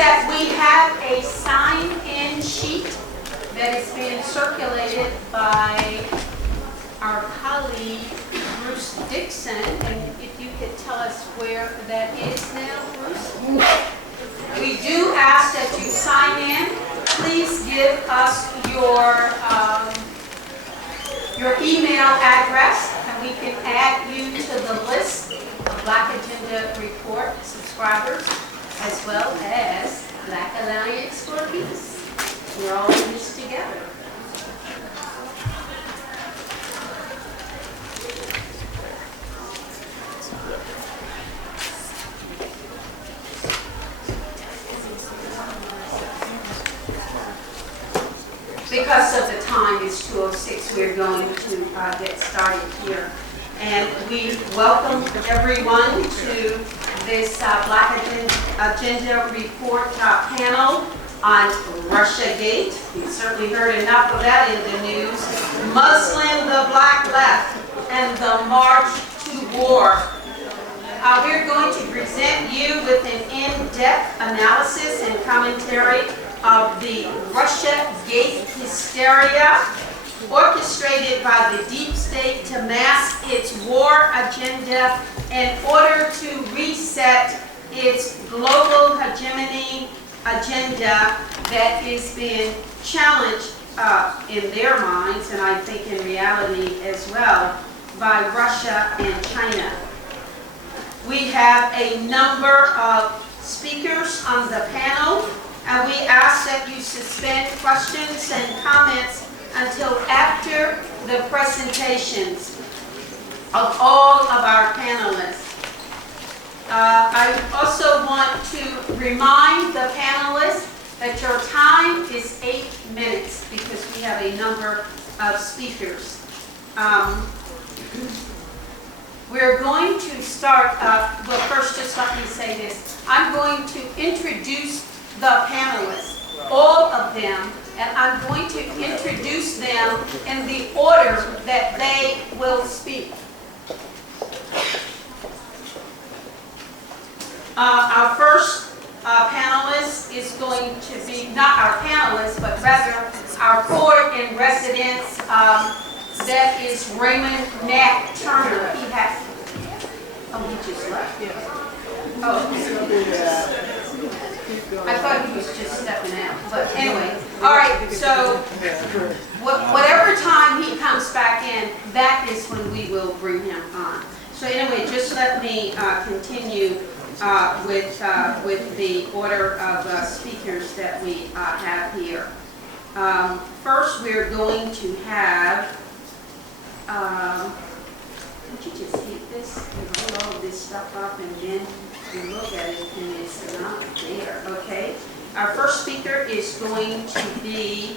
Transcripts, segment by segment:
that we have a sign-in sheet that is being circulated by our colleague, Bruce Dixon. And if you could tell us where that is now, Bruce? We do ask that you sign in. Please give us your email address, and we can add you to the list of Black Agenda Report subscribers, as well as Black Alliance for Peace. We're all in this together. Because of the time, it's 2:06, we're going to get started here. And we welcome everyone to this Black Agenda Report panel on Russiagate. You've certainly heard enough of that in the news. Muzzling the Black Left and the March to War. We're going to present you with an in-depth analysis and commentary of the Russiagate hysteria orchestrated by the deep state to mask its war agenda in order to reset its global hegemony agenda that is being challenged in their minds, and I think in reality as well, by Russia and China. We have a number of speakers on the panel, and we ask that you suspend questions and comments until after the presentations of all of our panelists. I also want to remind the panelists that your time is 8 minutes because we have a number of speakers. We're going to start, well, first just let me say this. I'm going to introduce the panelists, all of them, and I'm going to introduce them in the order that they will speak. Our first panelist is going to be, not our panelist, but rather our court in residence, that is Raymond Nat Turner. He has, oh, he just left? Oh, I thought he was just stepping out, but anyway. All right, so whatever time he comes back in, that is when we will bring him on. So anyway, just let me continue with the order of speakers that we have here. First, we're going to have, would you just hit this and roll all of this stuff up and then you look at it and it's not there, okay? Our first speaker is going to be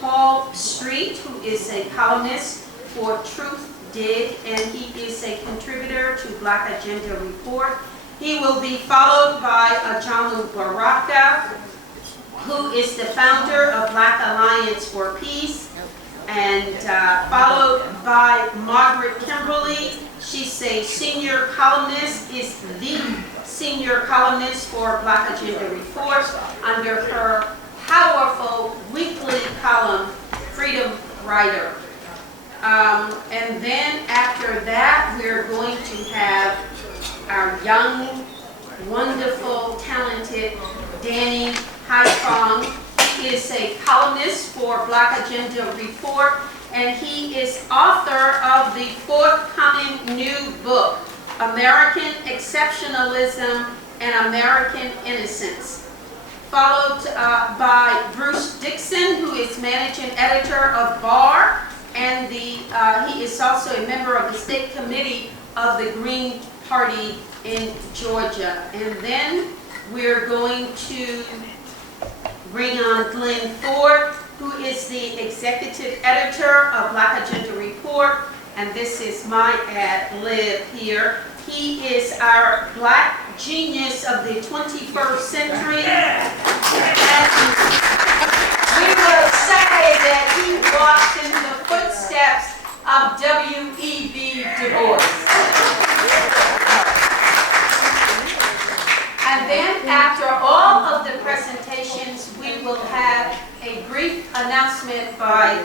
Paul Street, who is a columnist for Truth Dig, and he is a contributor to Black Agenda Report. He will be followed by Ajamu Baraka, who is the founder of Black Alliance for Peace, and followed by Margaret Kimberly. She's a senior columnist, is the senior columnist for Black Agenda Report under her powerful weekly column, Freedom Rider. And then after that, we're going to have our young, wonderful, talented Danny Haiphong. He is a columnist for Black Agenda Report, and he is author of the forthcoming new book, American Exceptionalism and American Innocence. Followed by Bruce Dixon, who is managing editor of BAR, and he is also a member of the state committee of the Green Party in Georgia. And then we're going to bring on Glen, who is the executive editor of Black Agenda Report, and this is my ad lib here. He is our Black genius of the 21st century, and we will say that he walks in the footsteps of W.E.B. Du Bois. And then after all of the presentations, we will have a brief announcement by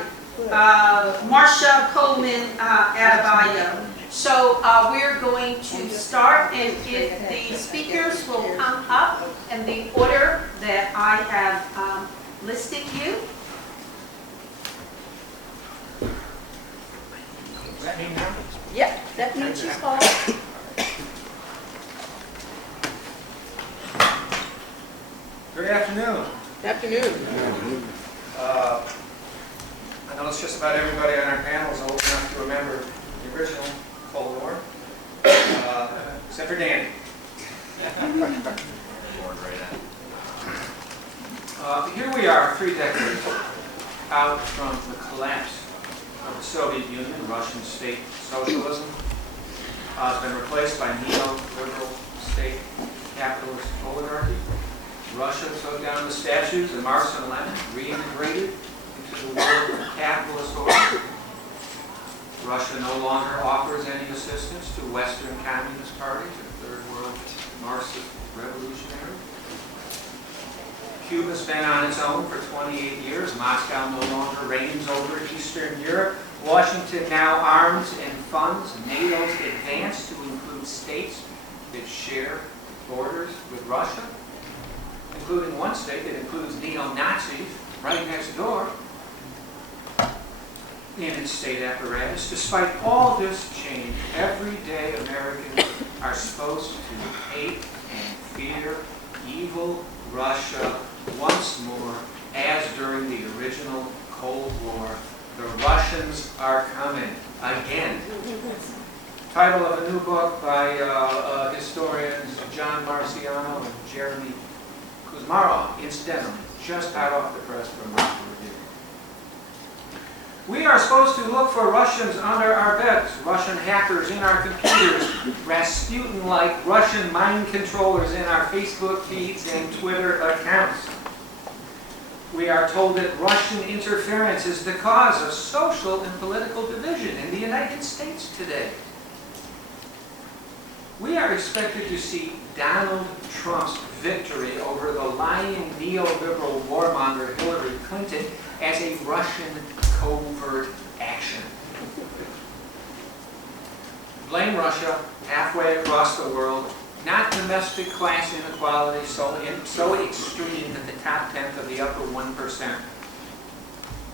Marsha, Coleman, Adebayo. So we're going to start, and if the speakers will come up in the order that I have listed you. That mean now? Yeah, that means you call. Good afternoon. Good afternoon. I know it's just about everybody on our panel is old enough to remember the original Cold War, except for Danny. Here we are, 3 decades out from the collapse of the Soviet Union. Russian state socialism has been replaced by neoliberal state capitalist oligarchy. Russia took down the statues of Marsha and Lenin, reintegrated into the world of capitalist order. Russia no longer offers any assistance to Western communist parties or third world Marxist revolutionaries. Cuba's been on its own for 28 years. Moscow no longer reigns over Eastern Europe. Washington now arms and funds NATO's advance to include states that share borders with Russia, including one state that includes neo-Nazis right next door in its state apparatus. Despite all this change, everyday Americans are supposed to hate and fear evil Russia once more, as during the original Cold War. The Russians are coming again. Title of a new book by historians John Marciano and Jeremy Kuzmarov, incidentally, just hot off the press from Russia Review. We are supposed to look for Russians under our beds, Russian hackers in our computers, Rasputin-like Russian mind controllers in our Facebook feeds and Twitter accounts. We are told that Russian interference is the cause of social and political division in the United States today. We are expected to see Donald Trump's victory over the lying neoliberal warmonger Hillary Clinton as a Russian covert action. Blame Russia halfway across the world, not domestic class inequality so extreme that the top tenth of the upper 1%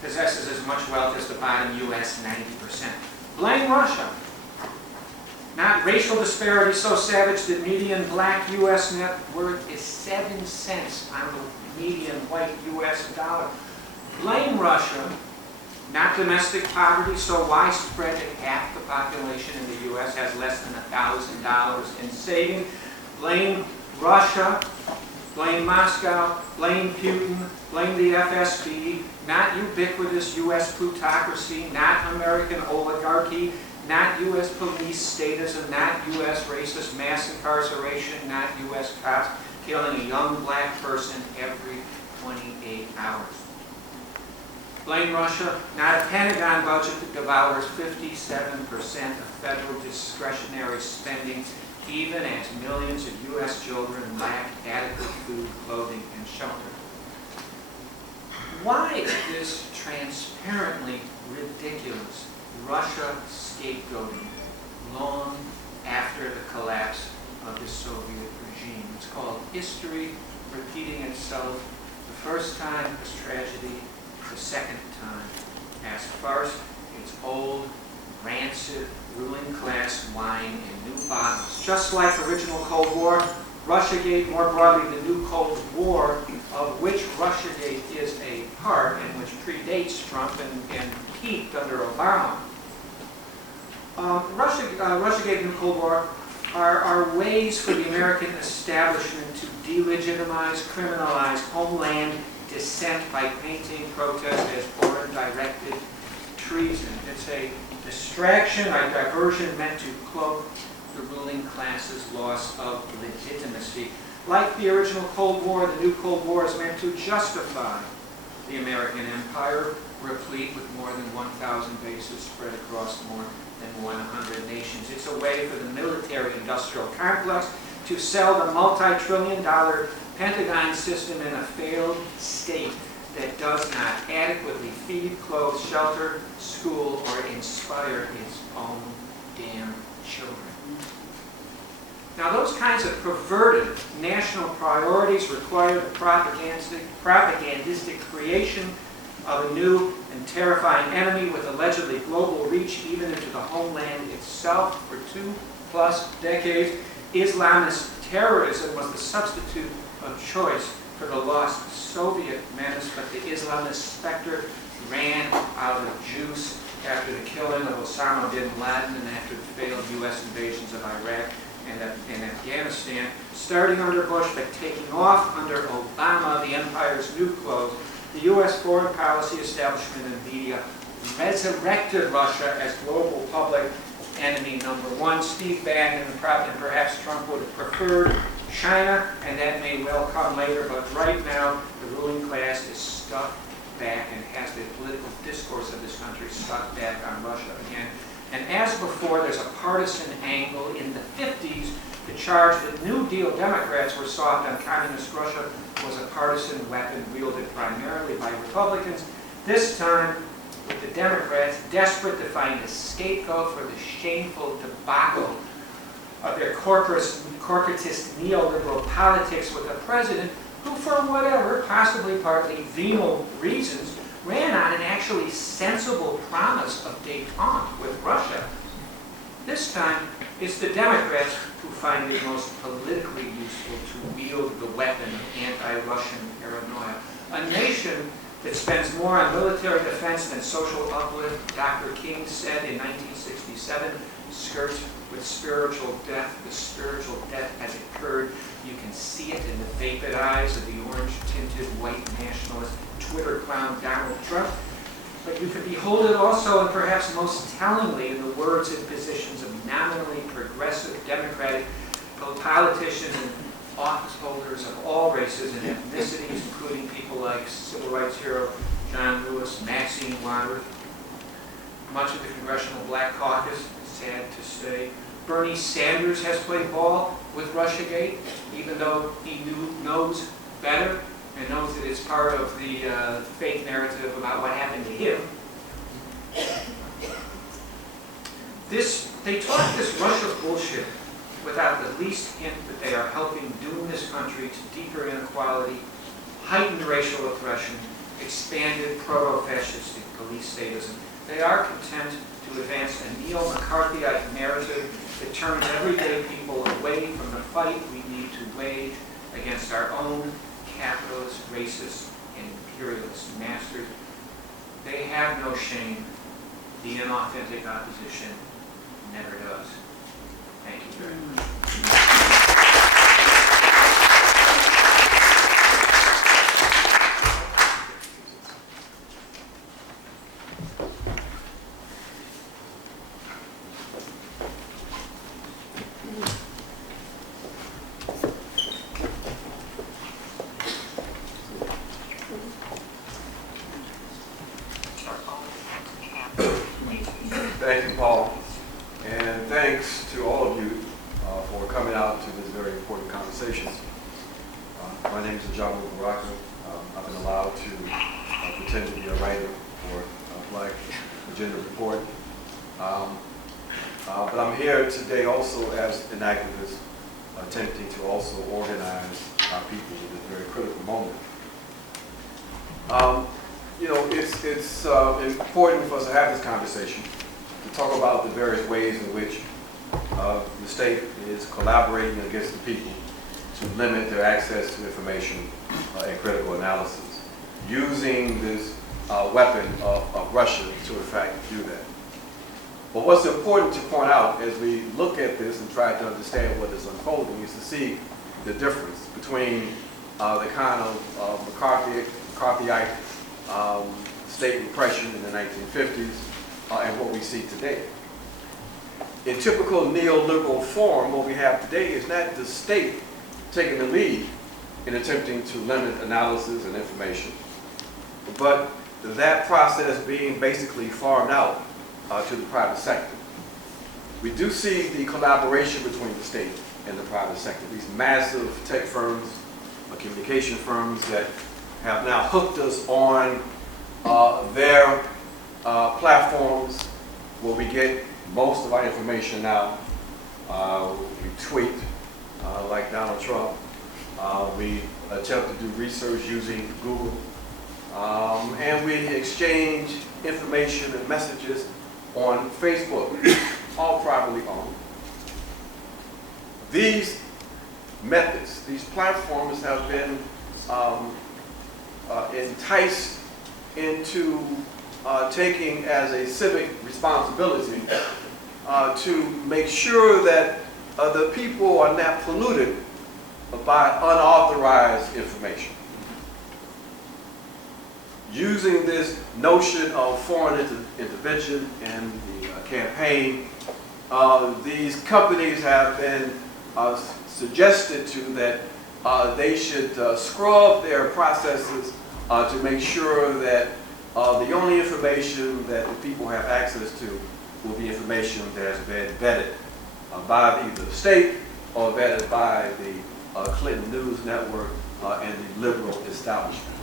possesses as much wealth as the bottom U.S. 90%. Blame Russia. Not racial disparity so savage that median black U.S. net worth is 7 cents on the median white U.S. dollar. Blame Russia. Not domestic poverty so widespread that half the population in the U.S. has less than $1,000 in savings. Blame Russia. Blame Moscow. Blame Putin. Blame the FSB. Not ubiquitous U.S. plutocracy. Not American oligarchy. Not U.S. police statism, not U.S. racist mass incarceration, not U.S. cops killing a young black person every 28 hours. Blame Russia, not a Pentagon budget that devours 57% of federal discretionary spending, even as millions of U.S. children lack adequate food, clothing, and shelter. Why is this transparently ridiculous Russia scapegoating long after the collapse of the Soviet regime? It's called history repeating itself. The first time as tragedy, the second time as farce. It's old, rancid, ruling class wine in new bottles. Just like original Cold War, Russiagate, more broadly the new Cold War, of which Russiagate is a part and which predates Trump and peaked under Obama. Russiagate and the Cold War are ways for the American establishment to delegitimize, criminalize homeland dissent by painting protest as foreign-directed treason. It's a distraction, a diversion meant to cloak the ruling class's loss of legitimacy. Like the original Cold War, the new Cold War is meant to justify the American empire, replete with more than 1,000 bases spread across more than 100 nations. It's a way for the military-industrial complex to sell the multi-trillion-dollar Pentagon system in a failed state that does not adequately feed, clothe, shelter, school, or inspire its own damn children. Now, those kinds of perverted national priorities require the propagandistic creation of a new and terrifying enemy with allegedly global reach even into the homeland itself. For 2+ decades, Islamist terrorism was the substitute of choice for the lost Soviet menace, but the Islamist specter ran out of juice after the killing of Osama bin Laden and after the failed U.S. invasions of Iraq and Afghanistan, starting under Bush but taking off under Obama, the empire's new clothes. The U.S. foreign policy establishment and media resurrected Russia as global public enemy number one. Steve Bannon and perhaps Trump would have preferred China, and that may well come later, but right now the ruling class is stuck back and has the political discourse of this country stuck back on Russia again. And as before, there's a partisan angle. In the 50s, the charge that New Deal Democrats were soft on communist Russia was a partisan weapon wielded primarily by Republicans. This time, with the Democrats desperate to find a scapegoat for the shameful debacle of their corporatist neoliberal politics with a president who, for whatever, possibly partly venal reasons, ran on an actually sensible promise of détente with Russia. This time, it's the Democrats who find it most politically useful to wield the weapon of anti-Russian paranoia. A nation that spends more on military defense than social uplift, Dr. King said in 1967, skirts with spiritual death. The spiritual death has occurred. You can see it in the vapid eyes of the orange-tinted white nationalist Twitter clown Donald Trump. But you can behold it also, and perhaps most tellingly, in the words and positions of nominally progressive Democratic politicians and office holders of all races and ethnicities, including people like civil rights hero John Lewis, Maxine Waters, much of the Congressional Black Caucus, sad to say. Bernie Sanders has played ball with Russiagate, even though he knows better and knows that it's part of the fake narrative about what happened to him. They talk this Russia bullshit without the least hint that they are helping doom this country to deeper inequality, heightened racial oppression, expanded proto-fascistic police statism. They are content to advance a neo-McCarthyite narrative that turns everyday people away from the fight we need to wage against our own capitalist, racist, and imperialist masters. They have no shame. The inauthentic opposition never does. Thank you very much. Thank you, Paul. And thanks to all of you for coming out to this very important conversation. My name is Ajamu Baraka. I've been allowed to pretend to be a writer for Black Agenda Report. But I'm here today also as an activist attempting to also organize our people at this very critical moment. It's important for us to have this conversation, to talk about the various ways in which the state is collaborating against the people to limit their access to information and critical analysis, using this weapon of Russia to in fact do that. But what's important to point out as we look at this and try to understand what is unfolding is to see the difference between the kind of McCarthyite state repression in the 1950s and what we see today. In typical neoliberal form, what we have today is not the state taking the lead in attempting to limit analysis and information, but that process being basically farmed out to the private sector. We do see the collaboration between the state and the private sector. These massive tech firms communication firms that have now hooked us on their platforms where we get most of our information now. We tweet like Donald Trump. We attempt to do research using Google. And we exchange information and messages on Facebook, all privately owned. These methods, these platforms have been enticed into taking as a civic responsibility to make sure that the people are not polluted by unauthorized information. Using this notion of foreign intervention in the campaign, these companies have been suggested to that they should scrub their processes to make sure that the only information that the people have access to will be information that has been vetted by either the state or vetted by the Clinton News Network and the liberal establishment.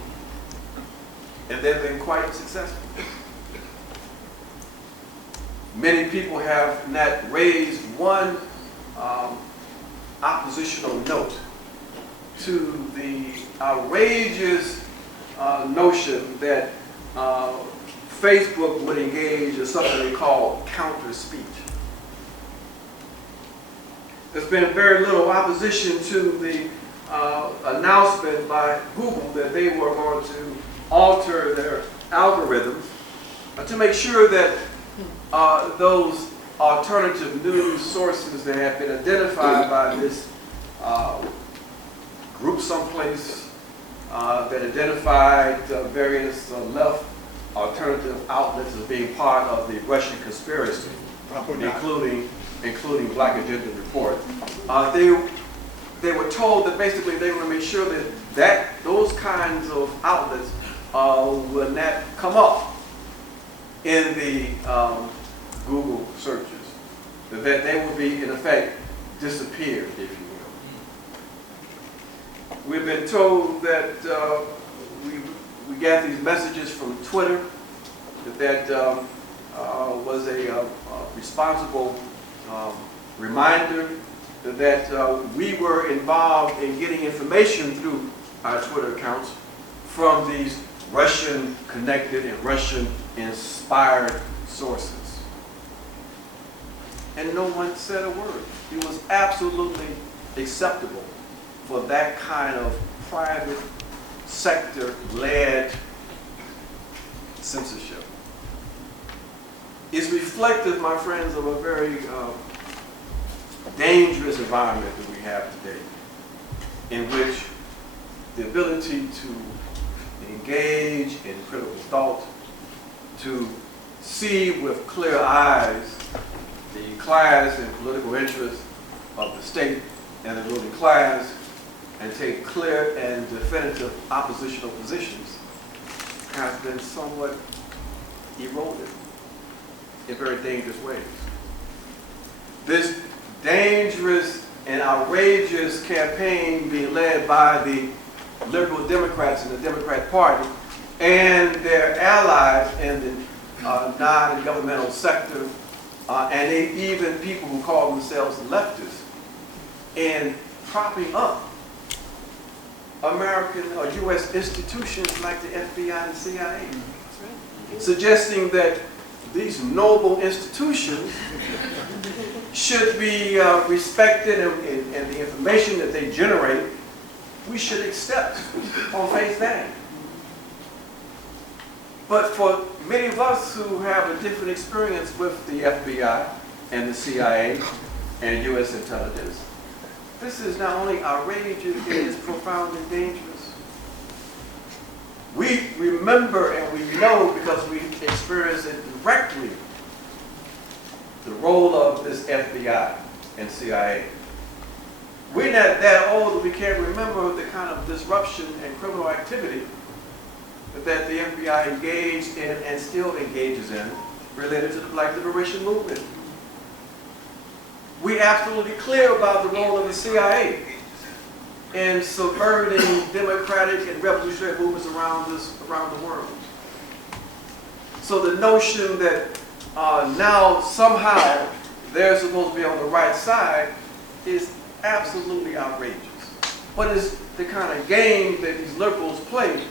And they've been quite successful. Many people have not raised one oppositional note to the outrageous notion that Facebook would engage in something they call counter speech. There's been very little opposition to the announcement by Google that they were going to alter their algorithms to make sure that those alternative news sources that have been identified by this group someplace that identified various left alternative outlets as being part of the Russian conspiracy, including Black Agenda Report. They were told that basically they were going to make sure that those kinds of outlets will not come up in the Google searches, that they will be in effect disappeared, if you will. We've been told that we got these messages from Twitter that was a responsible reminder that we were involved in getting information through our Twitter accounts from these Russian-connected and Russian-inspired sources. And no one said a word. It was absolutely acceptable for that kind of private sector-led censorship. It's reflective, my friends, of a very dangerous environment that we have today, in which the ability to engage in critical thought, to see with clear eyes the class and political interests of the state and the ruling class, and take clear and definitive oppositional positions, has been somewhat eroded in very dangerous ways. This dangerous and outrageous campaign being led by the liberal Democrats in the Democrat Party and their allies in the non-governmental sector, and even people who call themselves leftists, in propping up American or U.S. institutions like the FBI and CIA, suggesting that these noble institutions should be respected, and the information that they generate, we should accept on face value. But for many of us who have a different experience with the FBI and the CIA and U.S. intelligence, this is not only outrageous, it is profoundly dangerous. We remember and we know, because we experienced it directly, the role of this FBI and CIA. We're not that old that we can't remember the kind of disruption and criminal activity that the FBI engaged in and still engages in related to the Black Liberation Movement. We're absolutely clear about the role of the CIA in subverting democratic and revolutionary movements around the world. So the notion that now somehow they're supposed to be on the right side is absolutely outrageous. But it's the kind of game that these liberals play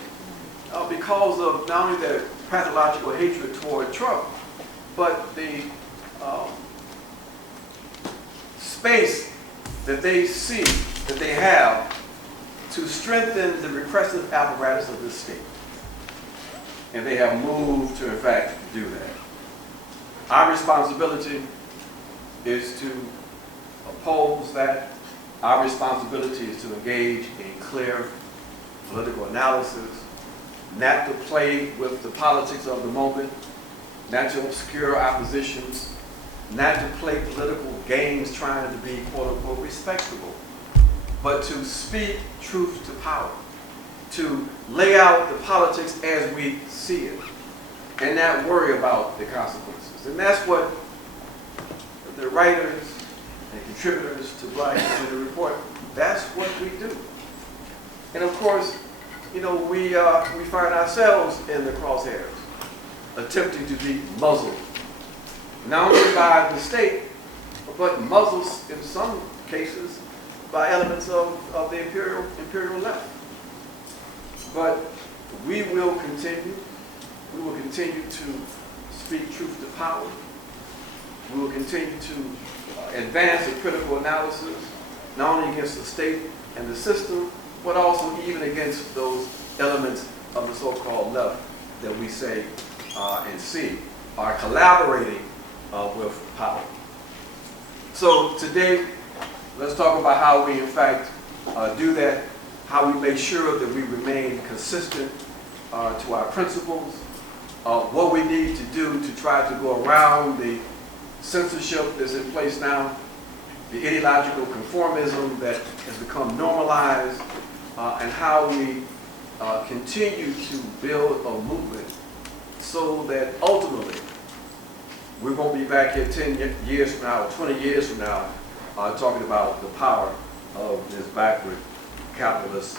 because of not only their pathological hatred toward Trump, but the space that they see, that they have to strengthen the repressive apparatus of this state. And they have moved to, in fact, do that. Our responsibility is to oppose that. Our responsibility is to engage in clear political analysis, not to play with the politics of the moment, not to obscure our positions, not to play political games trying to be quote-unquote respectable, but to speak truth to power, to lay out the politics as we see it, and not worry about the consequences. And that's what the writers and contributors to Black History Report, that's what we do. And of course, you know, we find ourselves in the crosshairs, attempting to be muzzled, not only by the state, but muzzled in some cases by elements of the imperial left. But we will continue to speak truth to power. We will continue to advance a critical analysis, not only against the state and the system, but also even against those elements of the so-called left that we say and see are collaborating with power. So today, let's talk about how we in fact do that, how we make sure that we remain consistent to our principles, what we need to do to try to go around the censorship that's in place now, the ideological conformism that has become normalized, and how we continue to build a movement so that ultimately we're going to be back here 10 years from now, or 20 years from now, talking about the power of this backward capitalist,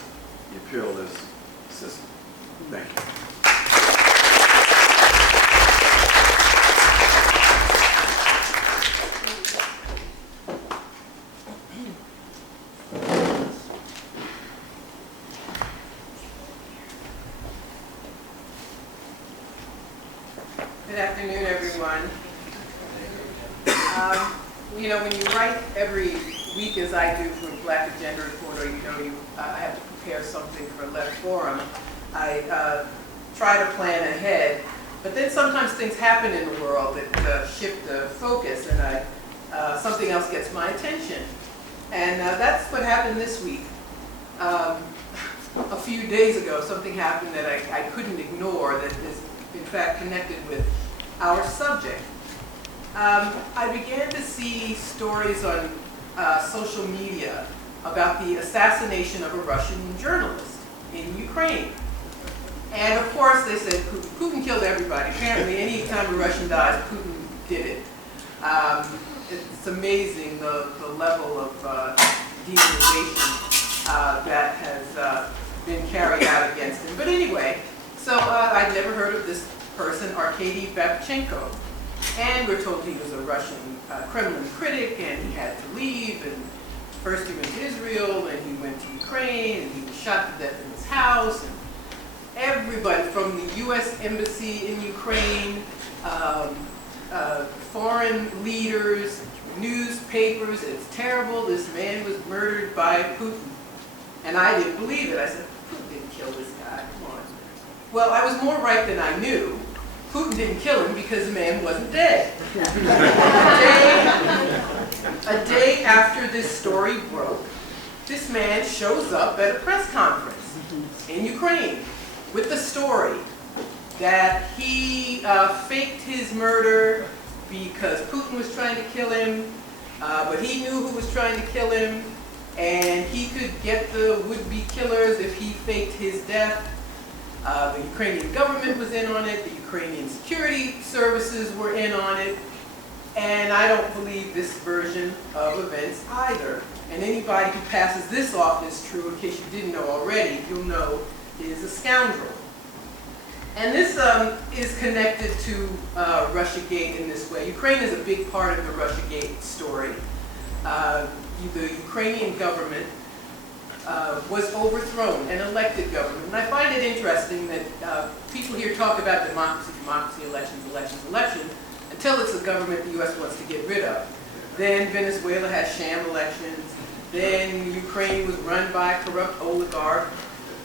imperialist system. Thank you. Good afternoon, everyone. You know, when you write every week, as I do for Black Agenda Report, or I have to prepare something for Left Forum, I try to plan ahead. But then sometimes things happen in the world that shift the focus, and something else gets my attention. And that's what happened this week. A few days ago, something happened that I couldn't ignore that is, in fact, connected with our subject. I began to see stories on social media about the assassination of a Russian journalist in Ukraine. And of course they said Putin killed everybody. Apparently any time a Russian dies, Putin did it. It's amazing the level of demonization that has been carried out against him. But anyway, so I'd never heard of this person, Arkady Babchenko. And we're told he was a Russian Kremlin critic, and he had to leave. And first he went to Israel, and he went to Ukraine, and he was shot to death in his house. And everybody from the U.S. Embassy in Ukraine, foreign leaders, newspapers, it's terrible. This man was murdered by Putin. And I didn't believe it. I said, Putin didn't kill this guy, come on. Well, I was more right than I knew. Putin didn't kill him because the man wasn't dead. A day after this story broke, this man shows up at a press conference in Ukraine with the story that he faked his murder because Putin was trying to kill him, but he knew who was trying to kill him, and he could get the would-be killers if he faked his death. The Ukrainian government was in on it, the Ukrainian security services were in on it, and I don't believe this version of events either. and anybody who passes this off as true, in case you didn't know already, you'll know is a scoundrel. And this is connected to Russiagate in this way. Ukraine is a big part of the Russiagate story. The Ukrainian government was overthrown, an elected government. And I find it interesting that people here talk about democracy, elections, until it's a government the U.S. wants to get rid of. Then Venezuela has sham elections. Then Ukraine was run by a corrupt oligarch,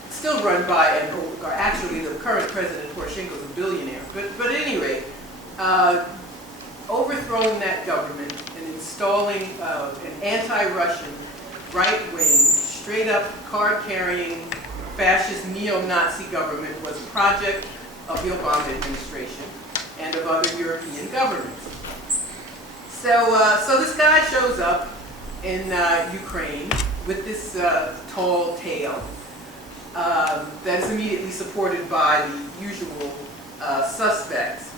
still run by an oligarch. Actually, the current president, Poroshenko, is a billionaire. But at any rate, overthrowing that government and installing an anti-Russian, right-wing, straight-up card-carrying, fascist neo-Nazi government was a project of the Obama administration and of other European governments. So this guy shows up in Ukraine with this tall tale that is immediately supported by the usual suspects.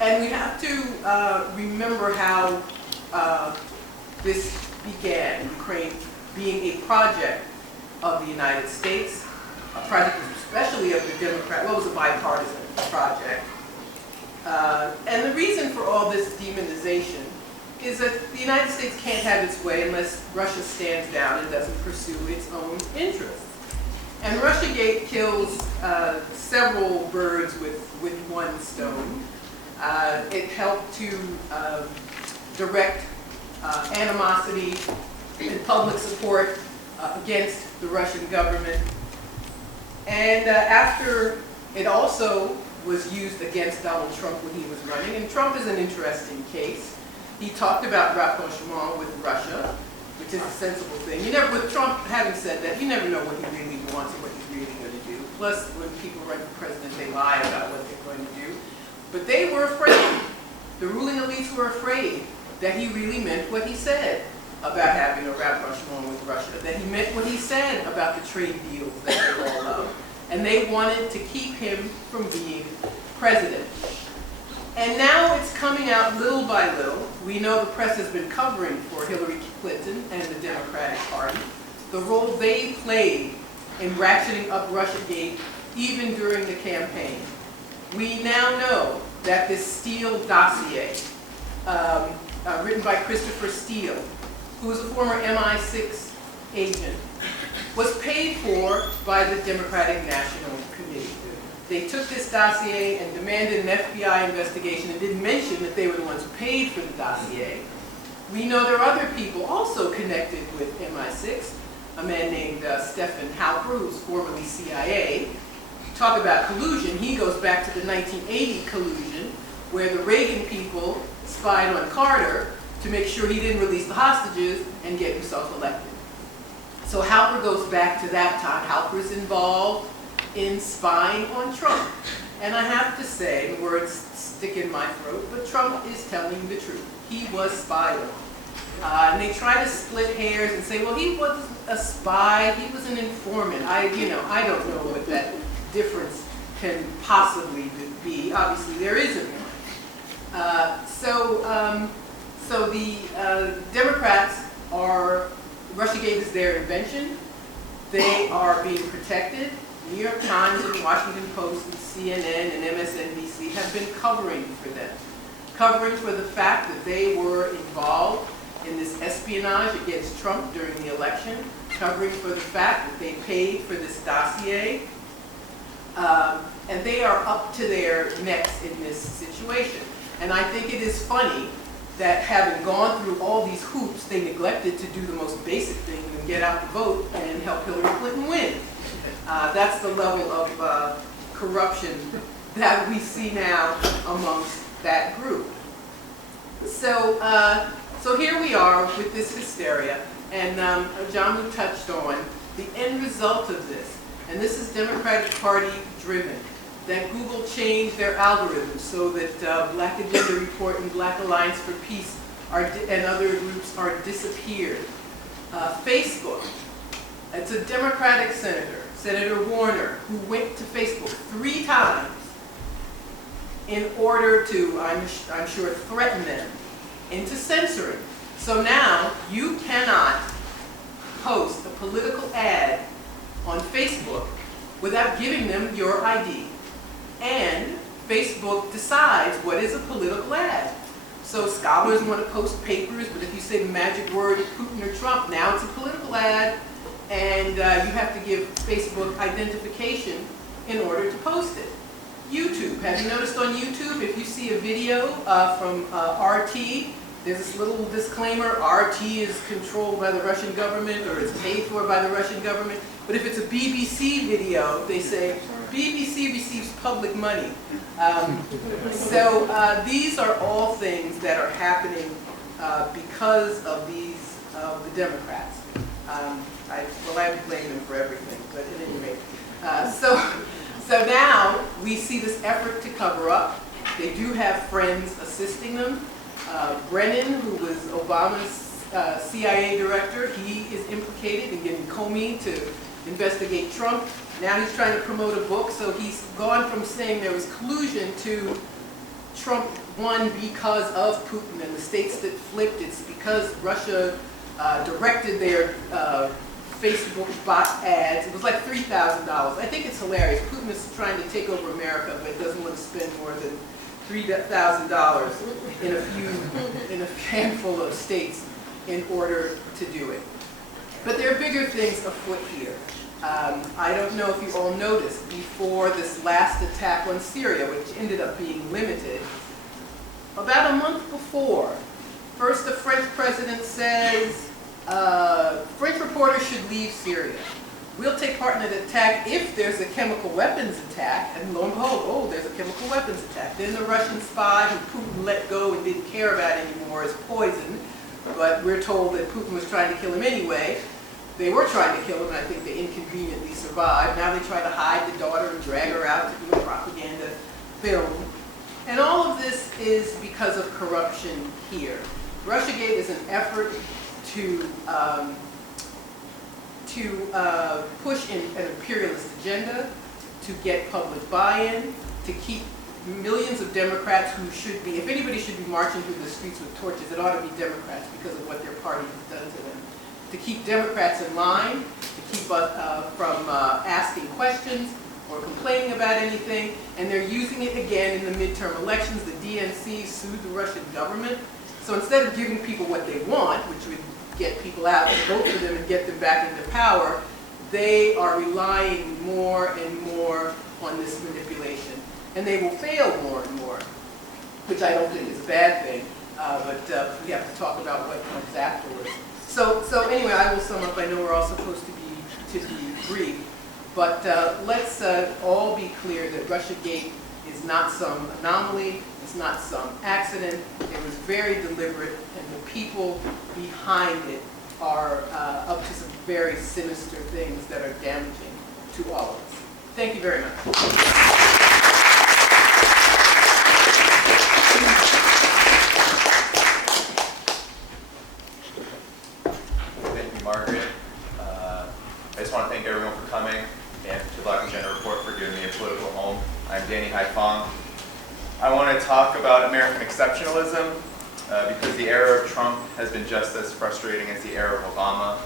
And we have to remember how this began, Ukraine being a project of the United States, a project especially of the Democrat, well, it was a bipartisan project. And the reason for all this demonization is that the United States can't have its way unless Russia stands down and doesn't pursue its own interests. And Russiagate kills several birds with one stone. It helped to direct animosity and public support against the Russian government. And after it also was used against Donald Trump when he was running, and Trump is an interesting case. He talked about rapprochement with Russia, which is a sensible thing. With Trump having said that, you never know what he really wants and what he's really going to do. Plus, when people run for president, they lie about what they're going to do. But they were afraid. The ruling elites were afraid that he really meant what he said about having a rapprochement with Russia, that he meant what he said about the trade deals that they all love. And they wanted to keep him from being president. And now it's coming out little by little. We know the press has been covering for Hillary Clinton and the Democratic Party the role they played in ratcheting up Russiagate even during the campaign. We now know that this Steele dossier, written by Christopher Steele, who was a former MI6 agent, was paid for by the Democratic National Committee. They took this dossier and demanded an FBI investigation and didn't mention that they were the ones who paid for the dossier. We know there are other people also connected with MI6, a man named Stephen Halper, who's formerly CIA. Talk about collusion, he goes back to the 1980 collusion, where the Reagan people spied on Carter to make sure he didn't release the hostages and get himself elected. So Halper goes back to that time. Halper's involved in spying on Trump. And I have to say, the words stick in my throat, but Trump is telling the truth. He was spied on. And they try to split hairs and say, well, he wasn't a spy, he was an informant. I don't know what that difference can possibly be. Obviously, there isn't one. So the Democrats are, Russiagate is their invention. They are being protected. New York Times and Washington Post and CNN and MSNBC have been covering for them. Covering for the fact that they were involved in this espionage against Trump during the election. Covering for the fact that they paid for this dossier. And they are up to their necks in this situation. And I think it is funny that having gone through all these hoops, they neglected to do the most basic thing and get out the vote and help Hillary Clinton win. That's the level of corruption that we see now amongst that group. So here we are with this hysteria, and Ajamu touched on the end result of this. And this is Democratic Party driven, that Google changed their algorithms so that Black Agenda Report and Black Alliance for Peace and other groups are disappeared. Facebook, it's a Democratic senator, Senator Warner, who went to Facebook 3 times in order to, I'm sure, threaten them into censoring. So now you cannot post a political ad on Facebook without giving them your ID. And Facebook decides what is a political ad. So scholars want to post papers, but if you say the magic word Putin or Trump, now it's a political ad, and you have to give Facebook identification in order to post it. YouTube, have you noticed on YouTube, if you see a video from RT, there's this little disclaimer, RT is controlled by the Russian government or is paid for by the Russian government. But if it's a BBC video, they say, BBC receives public money. So these are all things that are happening because of the Democrats. I blame them for everything, but at any rate. So now we see this effort to cover up. They do have friends assisting them. Brennan, who was Obama's CIA director, he is implicated in getting Comey to investigate Trump. Now he's trying to promote a book, so he's gone from saying there was collusion to Trump won because of Putin, and the states that flipped, it's because Russia directed their Facebook bot ads. It was like $3,000. I think it's hilarious. Putin is trying to take over America, but doesn't want to spend more than $3,000 in a handful of states in order to do it. But there are bigger things afoot here. I don't know if you all noticed, before this last attack on Syria, which ended up being limited, about a month before, first the French president says, French reporters should leave Syria. We'll take part in an attack if there's a chemical weapons attack, and lo and behold, oh, there's a chemical weapons attack. Then the Russian spy who Putin let go and didn't care about anymore is poisoned, but we're told that Putin was trying to kill him anyway. They were trying to kill him, and I think they inconveniently survived. Now they try to hide the daughter and drag her out to do a propaganda film. And all of this is because of corruption here. Russiagate is an effort to push an imperialist agenda, to get public buy-in, to keep millions of Democrats who should be, if anybody should be marching through the streets with torches, it ought to be Democrats because of what their party has done to them. To keep Democrats in line, to keep us from asking questions or complaining about anything, and they're using it again in the midterm elections. The DNC sued the Russian government. So instead of giving people what they want, which would get people out to vote for them and get them back into power, they are relying more and more on this manipulation. And they will fail more and more, which I don't think is a bad thing, but we have to talk about what comes afterwards. So anyway, I will sum up. I know we're all supposed to be brief, but let's all be clear that Russiagate is not some anomaly, it's not some accident. It was very deliberate, and the people behind it are up to some very sinister things that are damaging to all of us. Thank you very much. Thank you, Margaret. I just want to thank everyone for coming, and to Black Agenda Report for giving me a political home. I'm Haiphong. I want to talk about American exceptionalism because the era of Trump has been just as frustrating as the era of Obama.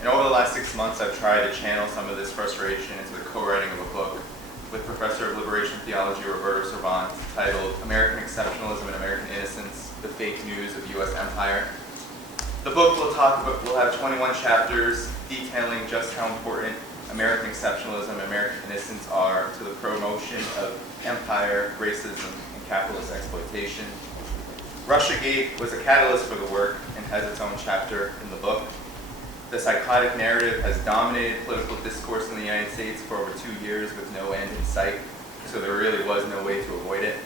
And over the last 6 months, I've tried to channel some of this frustration into the co-writing of a book with Professor of Liberation Theology Roberto Cervantes titled American Exceptionalism and American Innocence, the Fake News of U.S. Empire. The book will have 21 chapters detailing just how important American exceptionalism and American innocence are to the promotion of empire, racism, and capitalist exploitation. Russiagate was a catalyst for the work and has its own chapter in the book. The psychotic narrative has dominated political discourse in the United States for over 2 years with no end in sight, so there really was no way to avoid it.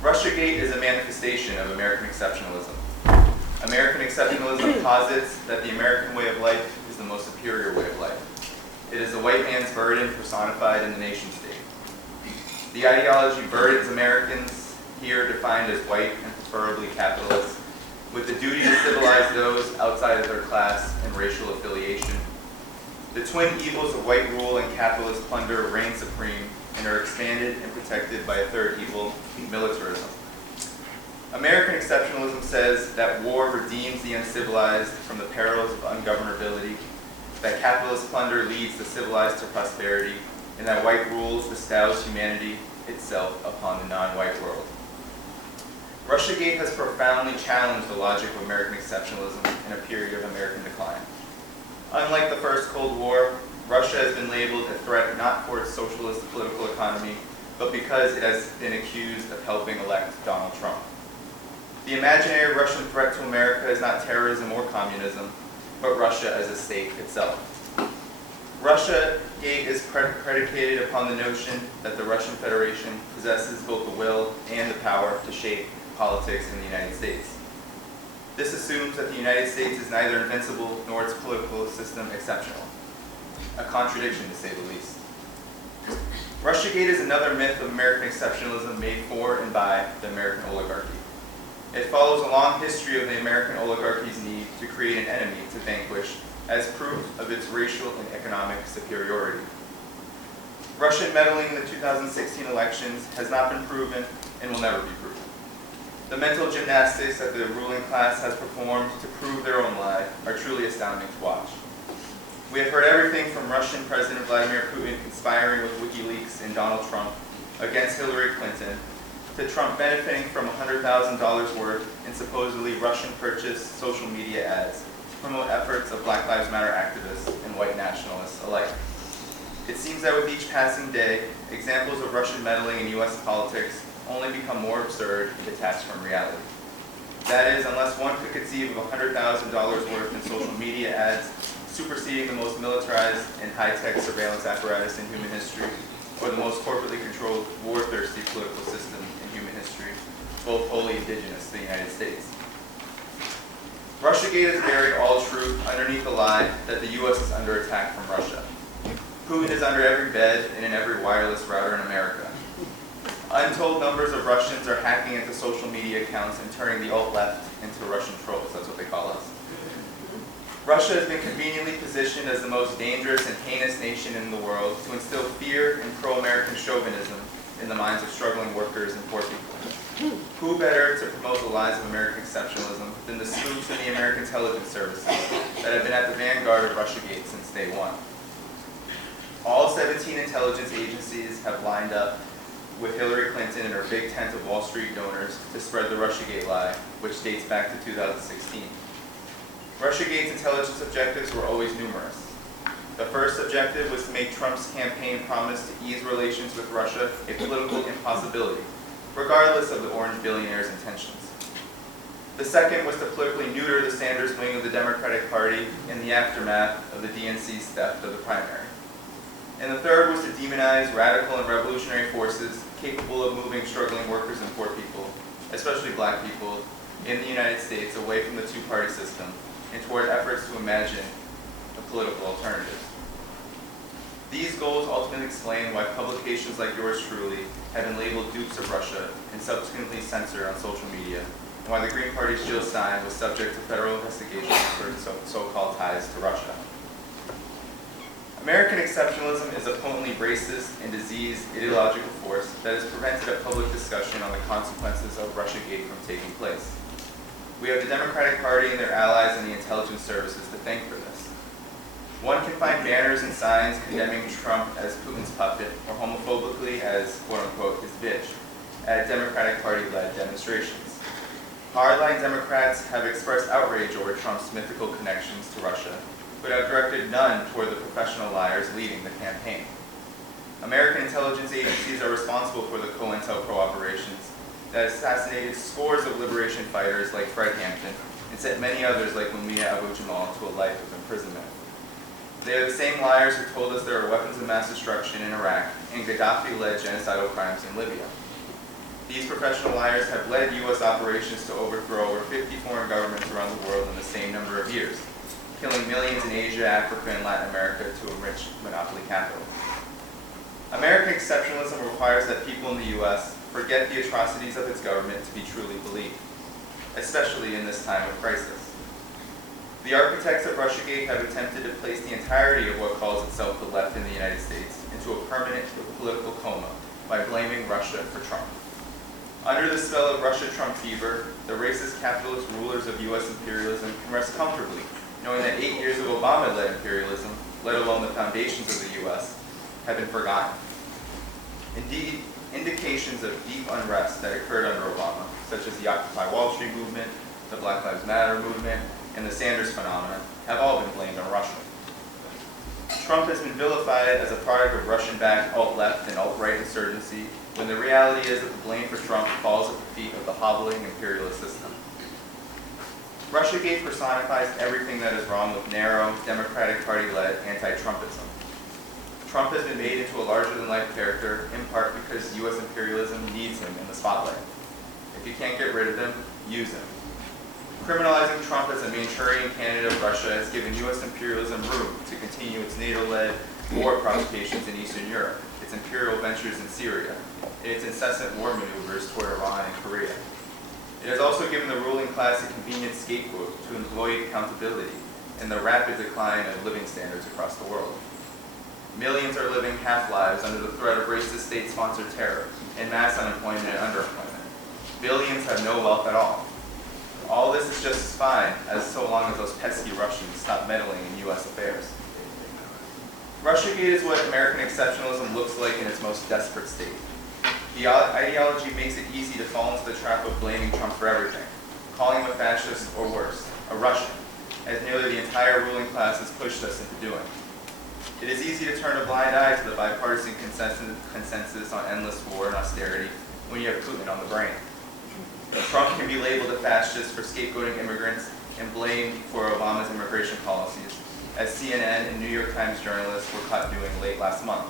Russiagate is a manifestation of American exceptionalism. American exceptionalism posits that the American way of life is the most superior way of life. It is the white man's burden personified in the nation state. The ideology burdens Americans, here defined as white and preferably capitalist, with the duty to civilize those outside of their class and racial affiliation. The twin evils of white rule and capitalist plunder reign supreme and are expanded and protected by a third evil, militarism. American exceptionalism says that war redeems the uncivilized from the perils of ungovernability, that capitalist plunder leads the civilized to prosperity, and that white rules bestows humanity itself upon the non-white world. Russiagate has profoundly challenged the logic of American exceptionalism in a period of American decline. Unlike the First Cold War, Russia has been labeled a threat not for its socialist political economy, but because it has been accused of helping elect Donald Trump. The imaginary Russian threat to America is not terrorism or communism, but Russia as a state itself. Russiagate is predicated upon the notion that the Russian Federation possesses both the will and the power to shape politics in the United States. This assumes that the United States is neither invincible nor its political system exceptional. A contradiction, to say the least. Russiagate is another myth of American exceptionalism made for and by the American oligarchy. It follows a long history of the American oligarchy's need to create an enemy to vanquish as proof of its racial and economic superiority. Russian meddling in the 2016 elections has not been proven and will never be proven. The mental gymnastics that the ruling class has performed to prove their own lie are truly astounding to watch. We have heard everything from Russian President Vladimir Putin conspiring with WikiLeaks and Donald Trump against Hillary Clinton, to Trump benefiting from $100,000 worth in supposedly Russian-purchased social media ads to promote efforts of Black Lives Matter activists and white nationalists alike. It seems that with each passing day, examples of Russian meddling in U.S. politics only become more absurd and detached from reality. That is, unless one could conceive of $100,000 worth in social media ads superseding the most militarized and high-tech surveillance apparatus in human history, or the most corporately controlled, war-thirsty political system in human history, both wholly indigenous to the United States. Russiagate has buried all truth underneath the lie that the U.S. is under attack from Russia. Putin is under every bed and in every wireless router in America. Untold numbers of Russians are hacking into social media accounts and turning the alt-left into Russian trolls. That's what they call us. Russia has been conveniently positioned as the most dangerous and heinous nation in the world to instill fear and pro-American chauvinism in the minds of struggling workers and poor people. Who better to promote the lies of American exceptionalism than the spooks and the American intelligence services that have been at the vanguard of Russiagate since day one? All 17 intelligence agencies have lined up with Hillary Clinton and her big tent of Wall Street donors to spread the Russiagate lie, which dates back to 2016. Russiagate's intelligence objectives were always numerous. The first objective was to make Trump's campaign promise to ease relations with Russia a political impossibility, regardless of the orange billionaire's intentions. The second was to politically neuter the Sanders wing of the Democratic Party in the aftermath of the DNC's theft of the primary. And the third was to demonize radical and revolutionary forces capable of moving struggling workers and poor people, especially black people, in the United States away from the two-party system and toward efforts to imagine a political alternative. These goals ultimately explain why publications like yours truly have been labeled dupes of Russia and subsequently censored on social media, and why the Green Party's Jill Stein was subject to federal investigations for so-called ties to Russia. American exceptionalism is a potently racist and diseased ideological force that has prevented a public discussion on the consequences of Russiagate from taking place. We have the Democratic Party and their allies in the intelligence services to thank for this. One can find banners and signs condemning Trump as Putin's puppet or homophobically as, quote-unquote, his bitch at Democratic Party-led demonstrations. Hardline Democrats have expressed outrage over Trump's mythical connections to Russia, but have directed none toward the professional liars leading the campaign. American intelligence agencies are responsible for the COINTELPRO operations that assassinated scores of liberation fighters like Fred Hampton and sent many others like Mumia Abu-Jamal to a life of imprisonment. They are the same liars who told us there are weapons of mass destruction in Iraq and Gaddafi-led genocidal crimes in Libya. These professional liars have led U.S. operations to overthrow over 50 foreign governments around the world in the same number of years, killing millions in Asia, Africa, and Latin America to enrich monopoly capital. American exceptionalism requires that people in the U.S. forget the atrocities of its government to be truly believed, especially in this time of crisis. The architects of Russiagate have attempted to place the entirety of what calls itself the left in the United States into a permanent political coma by blaming Russia for Trump. Under the spell of Russia-Trump fever, the racist capitalist rulers of U.S. imperialism can rest comfortably, knowing that 8 years of Obama-led imperialism, let alone the foundations of the U.S., have been forgotten. Indeed, indications of deep unrest that occurred under Obama, such as the Occupy Wall Street movement, the Black Lives Matter movement, and the Sanders phenomenon, have all been blamed on Russia. Trump has been vilified as a product of Russian-backed alt-left and alt-right insurgency, when the reality is that the blame for Trump falls at the feet of the hobbling imperialist system. Russiagate personifies everything that is wrong with narrow, Democratic Party-led anti-Trumpism. Trump has been made into a larger-than-life character, in part because U.S. imperialism needs him in the spotlight. If you can't get rid of him, use him. Criminalizing Trump as a Manchurian candidate of Russia has given U.S. imperialism room to continue its NATO-led war provocations in Eastern Europe, its imperial ventures in Syria, and its incessant war maneuvers toward Iran and Korea. It has also given the ruling class a convenient scapegoat to avoid accountability and the rapid decline of living standards across the world. Millions are living half-lives under the threat of racist state-sponsored terror and mass unemployment and underemployment. Billions have no wealth at all. All this is just as fine as so long as those pesky Russians stop meddling in U.S. affairs. Russiagate is what American exceptionalism looks like in its most desperate state. The ideology makes it easy to fall into the trap of blaming Trump for everything, calling him a fascist or worse, a Russian, as nearly the entire ruling class has pushed us into doing. It is easy to turn a blind eye to the bipartisan consensus on endless war and austerity when you have Putin on the brain. Trump can be labeled a fascist for scapegoating immigrants and blamed for Obama's immigration policies, as CNN and New York Times journalists were caught doing late last month.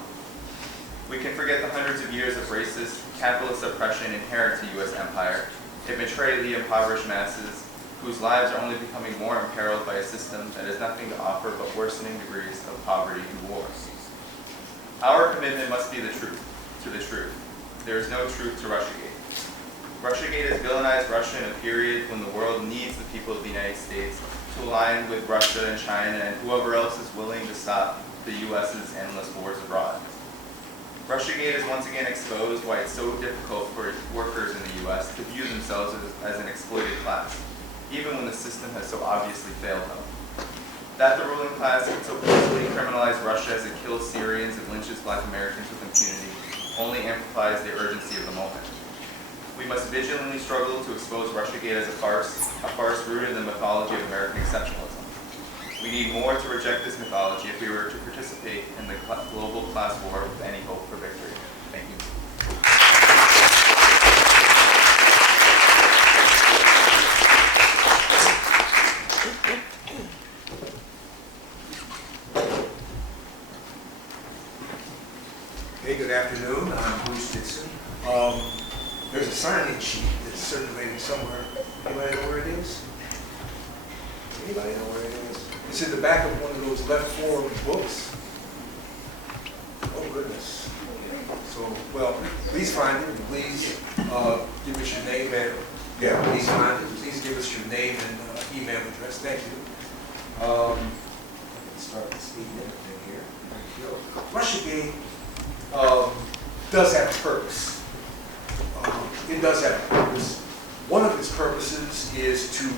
We can forget the hundreds of years of racist, capitalist oppression inherent to U.S. empire and betray the impoverished masses whose lives are only becoming more imperiled by a system that has nothing to offer but worsening degrees of poverty and war. Our commitment must be to the truth. There is no truth to Russiagate. Russiagate has villainized Russia in a period when the world needs the people of the United States to align with Russia and China and whoever else is willing to stop the U.S.'s endless wars abroad. Russiagate has once again exposed why it's so difficult for workers in the U.S. to view themselves as an exploited class, even when the system has so obviously failed them. That the ruling class can so peacefully criminalize Russia as it kills Syrians and lynches Black Americans with impunity only amplifies the urgency of the moment. We must vigilantly struggle to expose Russiagate as a farce rooted in the mythology of American exceptionalism. We need more to reject this mythology if we were to participate in the global class war with any hope for victory. Thank you. Hey, good afternoon. I'm Bruce Dixon. There's a sign-in sheet that's circulating somewhere. Anybody know where it is? Anybody know where it is? It's in the back of one of those left forum books. Oh, goodness. So, well, please find it. Please give us your name and, yeah, please find it. Please give us your name and email address. Thank you. Let's start the speed limit thing here. There you go. Russiagate does have a purpose. It does have a purpose. One of its purposes is to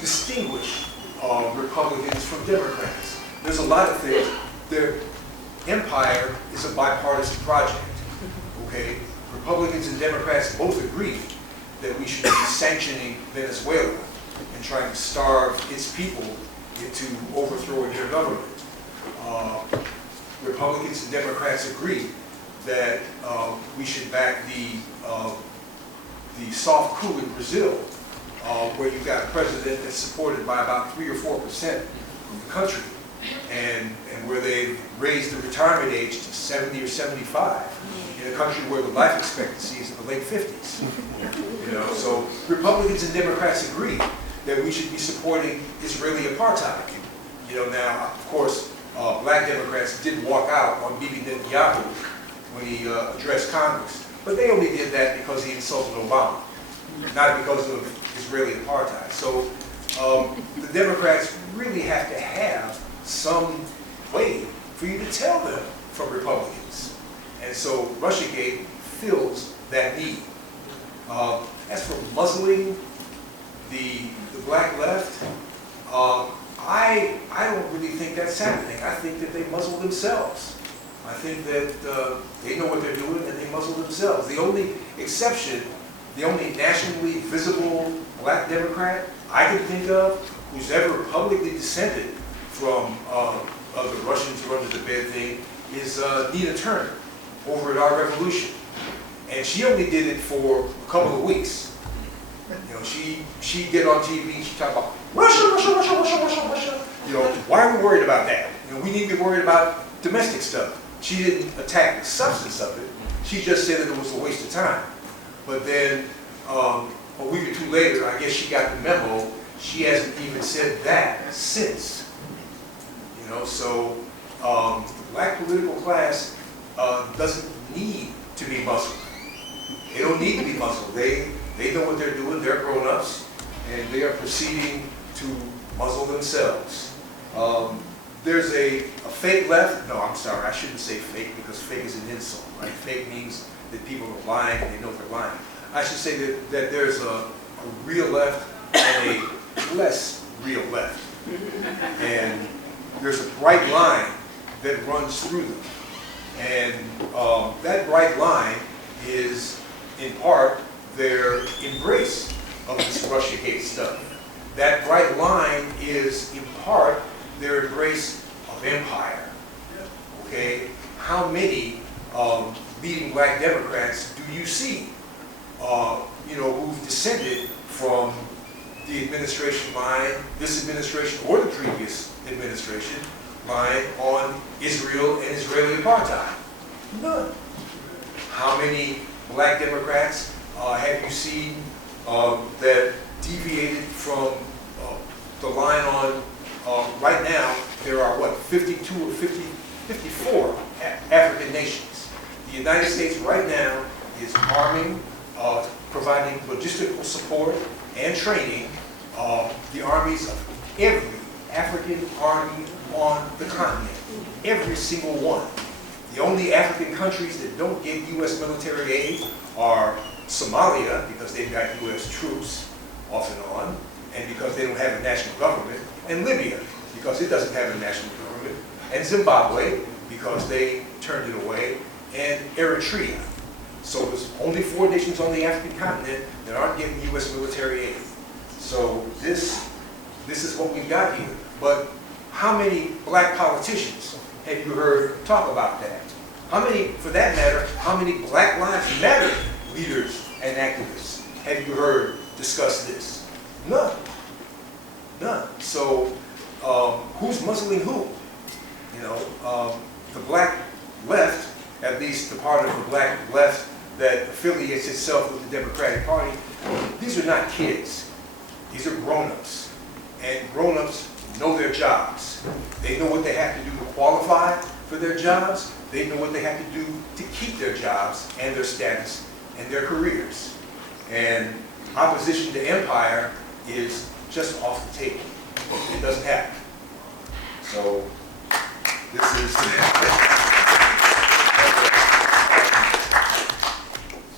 distinguish Republicans from Democrats. There's a lot of things. Their empire is a bipartisan project. Okay, Republicans and Democrats both agree that we should be sanctioning Venezuela and trying to starve its people into overthrowing their government. Republicans and Democrats agree that we should back the soft coup in Brazil, where you've got a president that's supported by about 3 or 4% of the country, and where they've raised the retirement age to 70 or 75 in a country where the life expectancy is in the late 50s. You know, so Republicans and Democrats agree that we should be supporting Israeli apartheid. You know, now, of course, black Democrats did walk out on Bibi Netanyahu when he addressed Congress, but they only did that because he insulted Obama, not because of Israeli apartheid. So the Democrats really have to have some way for you to tell them from Republicans. And so Russiagate fills that need. As for muzzling the black left, I don't really think that's happening. I think that they muzzle themselves. I think that they know what they're doing and they muzzle themselves. The only exception, the only nationally visible black Democrat I can think of who's ever publicly dissented from the Russians run to the bed thing is Nina Turner over at Our Revolution. And she only did it for a couple of weeks. You know, she'd get on TV and she'd talk about Russia, Russia, Russia, Russia, Russia, Russia. You know, why are we worried about that? You know, we need to be worried about domestic stuff. She didn't attack the substance of it. She just said that it was a waste of time. But then a week or two later, I guess she got the memo. She hasn't even said that since. You know, so the black political class doesn't need to be muzzled. They don't need to be muzzled. They know what they're doing. They're grown-ups, and they are proceeding to muzzle themselves. There's a fake left. No, I'm sorry. I shouldn't say fake because fake is an insult, right? Fake means that people are lying and they know they're lying. I should say that there's a real left and a less real left. And there's a bright line that runs through them. And that bright line is, in part, their embrace of this Russiagate stuff. That bright line is, in part, their embrace of empire. Okay? How many leading black Democrats do you see, you know, who've descended from the administration line, this administration or the previous administration line on Israel and Israeli apartheid? None. How many black Democrats have you seen that deviated from the line on, right now, there are what, 52 or 54 African nations. The United States right now is arming, providing logistical support and training the armies of every African army on the continent, every single one. The only African countries that don't get U.S. military aid are Somalia, because they've got U.S. troops off and on, and because they don't have a national government, and Libya, because it doesn't have a national government, and Zimbabwe, because they turned it away, and Eritrea. So there's only 4 nations on the African continent that aren't getting U.S. military aid. So this is what we've got here. But how many black politicians have you heard talk about that? How many, for that matter, how many Black Lives Matter leaders and activists have you heard discuss this? None. None. So who's muzzling who? You know, the black left, at least the part of the black left that affiliates itself with the Democratic Party, these are not kids. These are grown-ups. And grown-ups know their jobs. They know what they have to do to qualify for their jobs. They know what they have to do to keep their jobs and their status and their careers. And opposition to empire is just off the table. It doesn't happen. So this is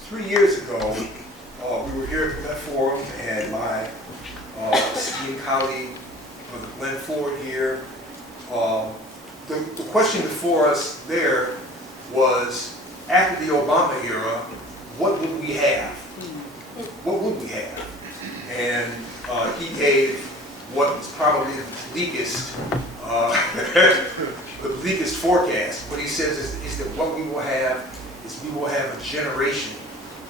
3 years ago, we were here at that forum, and my esteemed colleague, the Glen here, the question before us there was, after the Obama era, what would we have? What would we have? And he gave what was probably the bleakest forecast. What he says is that what we will have is we will have a generation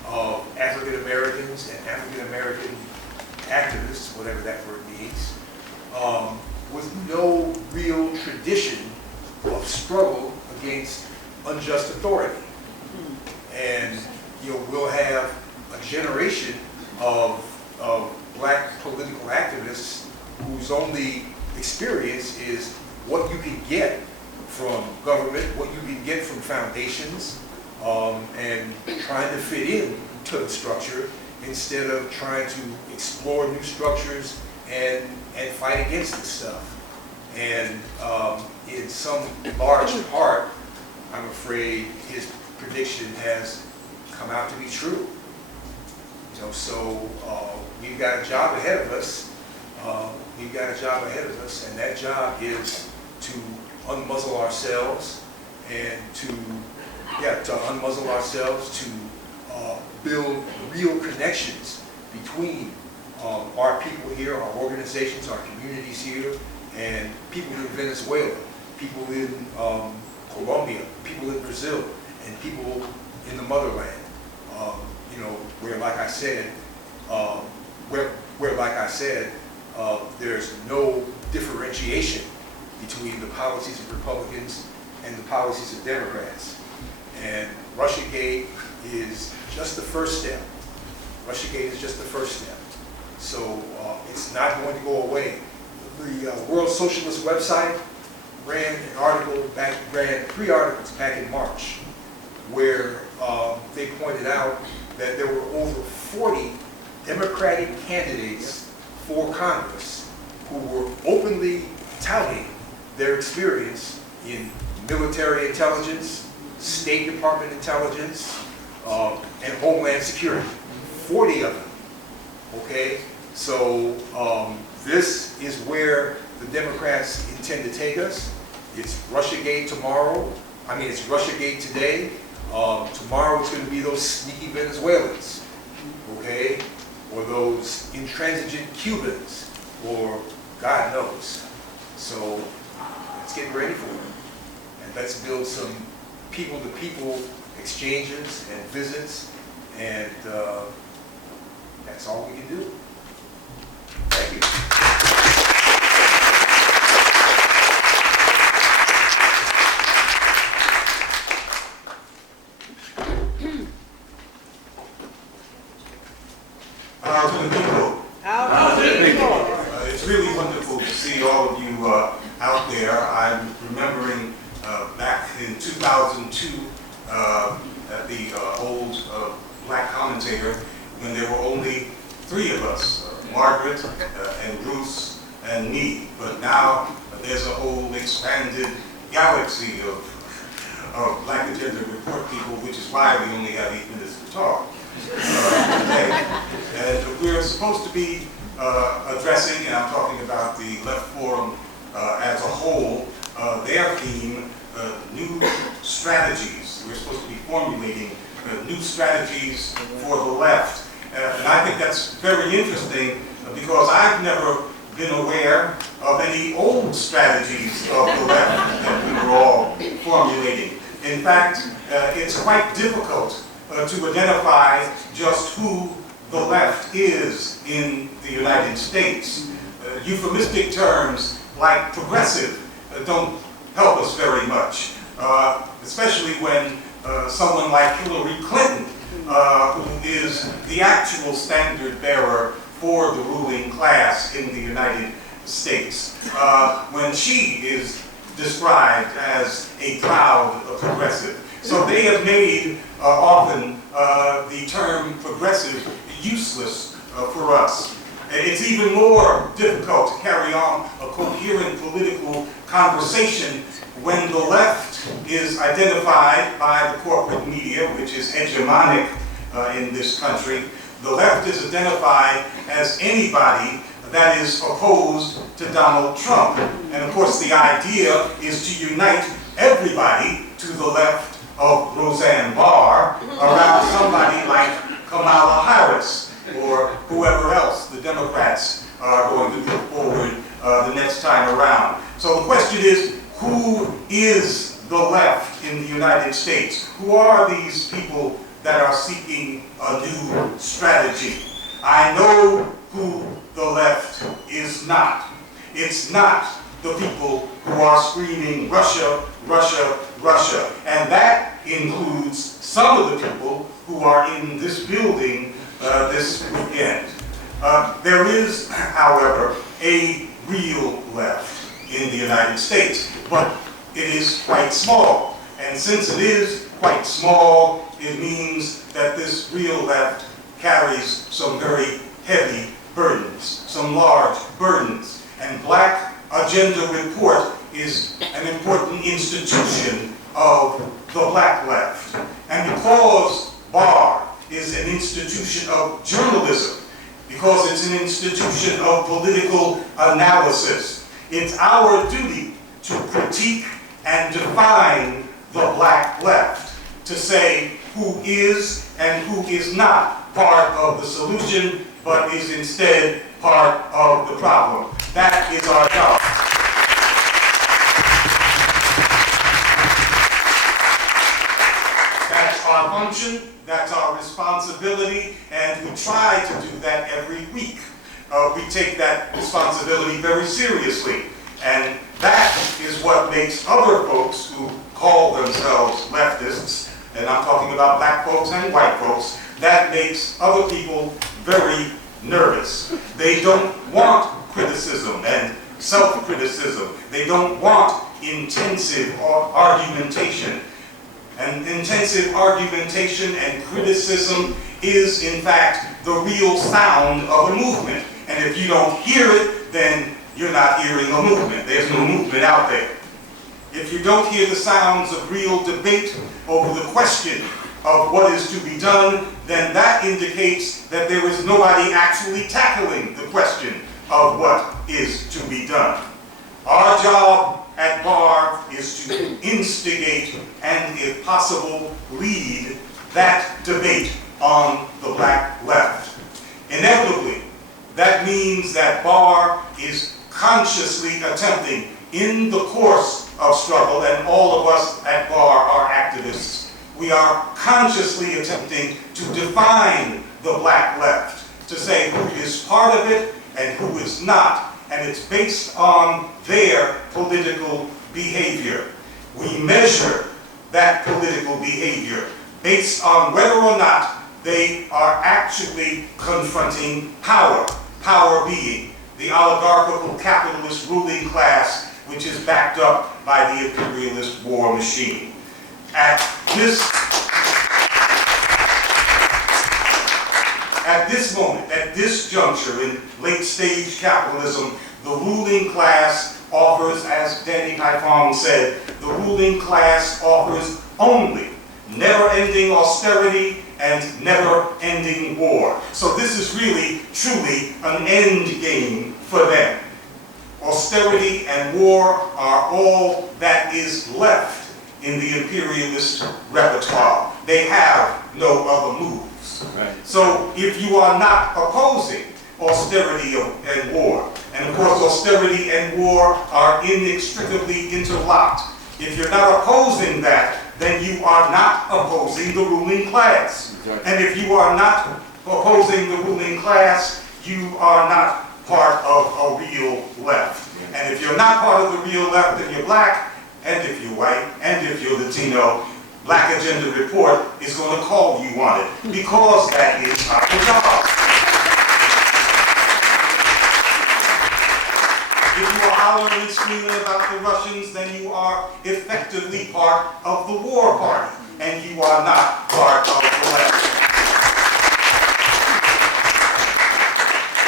of African Americans and African American activists, whatever that word means, with no real tradition of struggle against unjust authority. And you know, we'll have a generation of black political activists whose only experience is what you can get from government, what you can get from foundations, and trying to fit in to the structure instead of trying to explore new structures and fight against this stuff. And in some large part, I'm afraid his prediction has come out to be true. You know, so we've got a job ahead of us. And that job is to unmuzzle ourselves and to unmuzzle ourselves, to build real connections between our people here, our organizations, our communities here, and people in Venezuela, people in Colombia, people in Brazil, and people in the motherland. You know, where, like I said, there's no differentiation between the policies of Republicans and the policies of Democrats. And Russiagate is just the first step. So it's not going to go away. The World Socialist website ran three articles back in March, where they pointed out that there were over 40 Democratic candidates for Congress who were openly touting their experience in military intelligence, State Department intelligence, and Homeland Security. 40 of them, okay? So this is where the Democrats intend to take us. It's Russiagate tomorrow. It's Russiagate today. Tomorrow it's going to be those sneaky Venezuelans, okay? Or those intransigent Cubans, or God knows. So let's get ready for it. And let's build some people-to-people exchanges and visits, and that's all we can do. Thank you. It's really wonderful to see all of you out there. I'm remembering back in 2002 at the old Black Commentator, when there were only three of us, Margaret and Bruce and me. But now there's a whole expanded galaxy of Black Agenda Report people, which is why we only have 8 minutes to talk today. And we're supposed to be addressing, and I'm talking about the Left Forum as a whole, their theme, new strategies. We're supposed to be formulating new strategies for the left. And I think that's very interesting because I've never been aware of any old strategies of the left that we were all formulating. In fact, it's quite difficult to identify just who the left is in the United States. Euphemistic terms like progressive don't help us very much, especially when someone like Hillary Clinton, who is the actual standard bearer for the ruling class in the United States, when she is described as a proud progressive. So they have made often the term progressive useless for us. It's even more difficult to carry on a coherent political conversation when the left is identified by the corporate media, which is hegemonic in this country. The left is identified as anybody that is opposed to Donald Trump. And of course the idea is to unite everybody to the left of Roseanne Barr around somebody like Kamala Harris or whoever else the Democrats are going to put forward the next time around. So the question is, who is the left in the United States? Who are these people that are seeking a new strategy? I know who the left is not. It's not the people who are screaming Russia, Russia, Russia. And that includes some of the people who are in this building this weekend. There is, however, a real left in the United States, but it is quite small. And since it is quite small, it means that this real left carries some very heavy burdens, some large burdens. And Black Agenda Report is an important institution of the black left. And because Barr is an institution of journalism, because it's an institution of political analysis. It's our duty to critique and define the black left, to say who is and who is not part of the solution, but is instead part of the problem. That is our job. That's our function, that's our responsibility, and we try to do that every week. We take that responsibility very seriously, and that is what makes other folks who call themselves leftists, and I'm talking about black folks and white folks, that makes other people very nervous. They don't want criticism and self-criticism. They don't want intensive argumentation. And intensive argumentation and criticism is, in fact, the real sound of a movement. And if you don't hear it, then you're not hearing a movement. There's no movement out there. If you don't hear the sounds of real debate over the question of what is to be done, then that indicates that there is nobody actually tackling the question of what is to be done. Our job at BAR is to instigate and, if possible, lead that debate on the black left. Inevitably, that means that BAR is consciously attempting, in the course of struggle, and all of us at BAR are activists, we are consciously attempting to define the black left, to say who is part of it and who is not, and it's based on their political behavior. We measure that political behavior based on whether or not they are actually confronting power, power being the oligarchical capitalist ruling class, which is backed up by the imperialist war machine. At this moment, at this juncture in late stage capitalism, the ruling class offers, as Danny Haiphong said, the ruling class offers only never-ending austerity and never-ending war. So this is really, truly an end game for them. Austerity and war are all that is left in the imperialist repertoire. They have no other moves. Right. So if you are not opposing austerity and war, and of course austerity and war are inextricably interlocked, if you're not opposing that, then you are not opposing the ruling class. Exactly. And if you are not opposing the ruling class, you are not part of a real left. And if you're not part of the real left, and you're black, and if you're white, and if you're Latino, Black Agenda Report is going to call you on it, because that is our job. If you are hollering and screaming about the Russians, then you are effectively part of the war party, and you are not part of the left.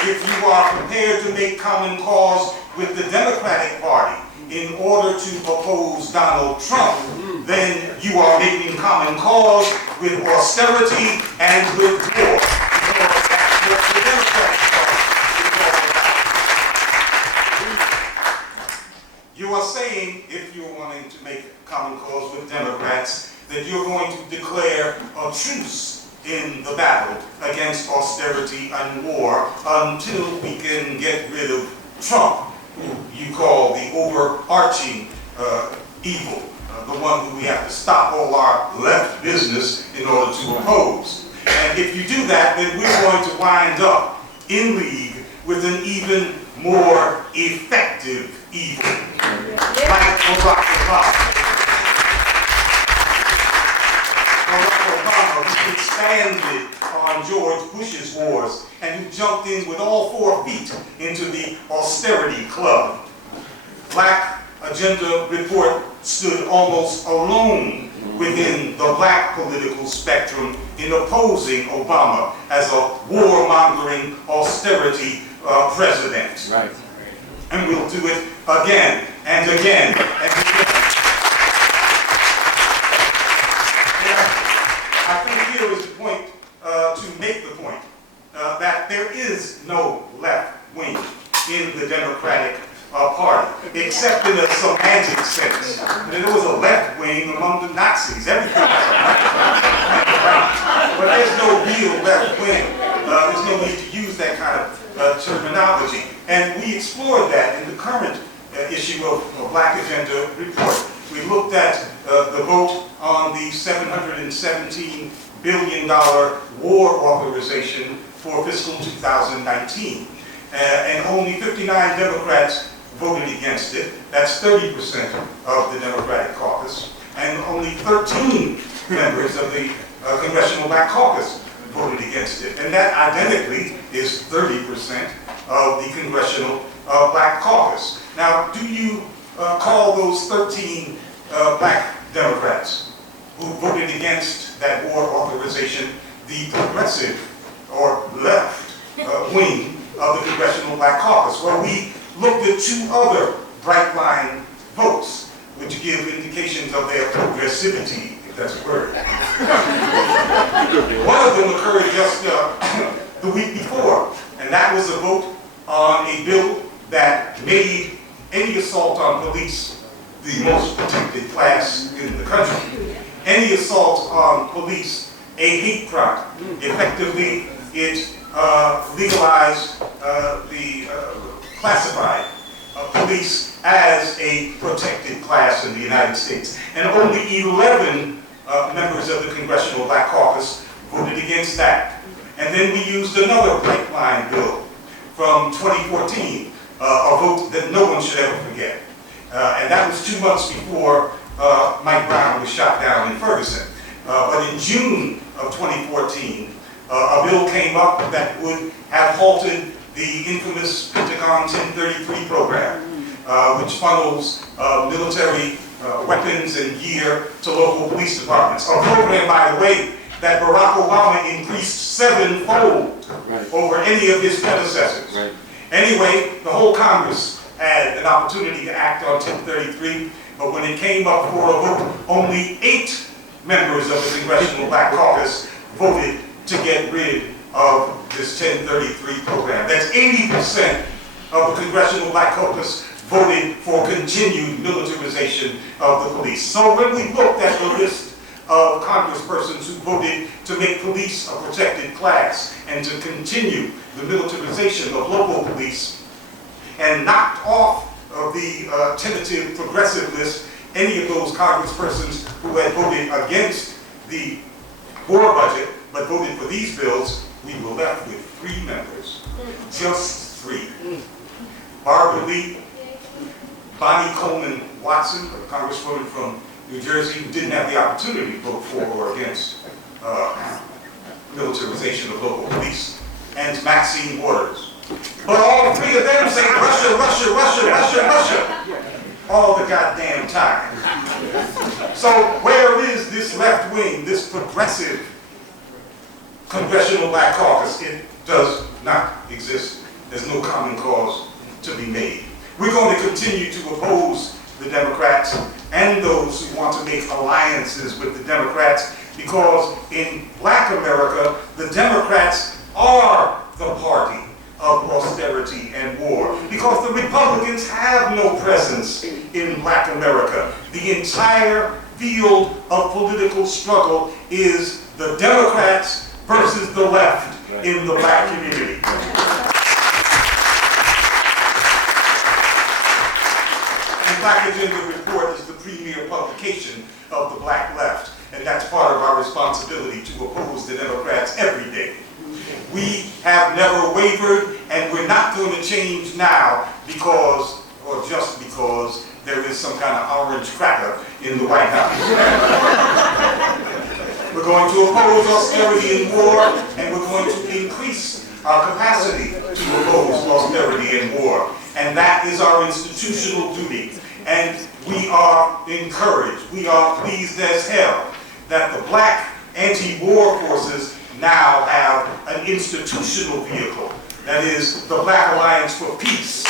If you are prepared to make common cause with the Democratic Party in order to oppose Donald Trump, then you are making common cause with austerity and with war. Because that's what the Democratic Party is all about. You are saying, if you're wanting to make common cause with Democrats, that you're going to declare a truce in the battle against austerity and war until we can get rid of Trump, who you call the overarching evil, the one who we have to stop all our left business in order to oppose. And if you do that, then we're going to wind up in league with an even more effective evil, like Barack Obama. Who expanded on George Bush's wars and who jumped in with all 4 feet into the austerity club. Black Agenda Report stood almost alone within the black political spectrum in opposing Obama as a warmongering austerity president. Right. And we'll do it again and again and again. I think here is the point there was a left wing among the Nazis. Everything was a right. But there's no real left wing. There's no need to use that kind of terminology. And we explored that in the current issue of Black Agenda Report. We looked at the vote on the $717 billion war authorization for fiscal 2019. And only 59 Democrats voted against it. That's 30% of the Democratic caucus. And only 13 members of the Congressional Black Caucus voted against it. And that identically is 30% of the Congressional Black Caucus. Now, do you call those 13 Black Democrats who voted against that war authorization the progressive or left wing of the Congressional Black Caucus? Well, we looked at two other bright line votes, which give indications of their progressivity, if that's a word. One of them occurred just the week before, and that was a vote on a bill that made any assault on police the most protected class in the country. Any assault on police a hate crime. Effectively, it legalized classified police as a protected class in the United States. And only 11 members of the Congressional Black Caucus voted against that. And then we used another bright line bill from 2014, a vote that no one should ever forget. And that was 2 months before Mike Brown was shot down in Ferguson. But in June of 2014, a bill came up that would have halted the infamous Pentagon 1033 program, which funnels military weapons and gear to local police departments. A program, by the way, that Barack Obama increased 7-fold over any of his predecessors. Right. Anyway, the whole Congress had an opportunity to act on 1033, but when it came up for a vote, only 8 members of the Congressional Black Caucus voted to get rid of this 1033 program. That's 80% of the Congressional Black Caucus voted for continued militarization of the police. So when we looked at the list of congresspersons who voted to make police a protected class and to continue the militarization of local police, and knocked off of the tentative progressive list any of those congresspersons who had voted against the war budget but voted for these bills, we were left with 3 members. Just 3. Barbara Lee, Bonnie Coleman Watson, a congresswoman from New Jersey who didn't have the opportunity to vote for or against militarization of local police, and Maxine Waters. But all 3 of them say Russia, Russia, Russia, Russia, Russia, all the goddamn time. So where is this left wing, this progressive Congressional Black Caucus? It does not exist. There's no common cause to be made. We're going to continue to oppose the Democrats and those who want to make alliances with the Democrats, because in Black America, the Democrats are the party of austerity and war, because the Republicans have no presence in Black America. The entire field of political struggle is the Democrats versus the left in the Black community. The Black Agenda Report is the premier publication of the Black left, and that's part of our responsibility to oppose the Democrats every day. We have never wavered, and we're not going to change now because, or just because, there is some kind of orange cracker in the White House. We're going to oppose austerity and war, and we're going to increase our capacity to oppose austerity and war. And that is our institutional duty. And we are encouraged, we are pleased as hell that the Black anti-war forces now have an institutional vehicle, that is the Black Alliance for Peace.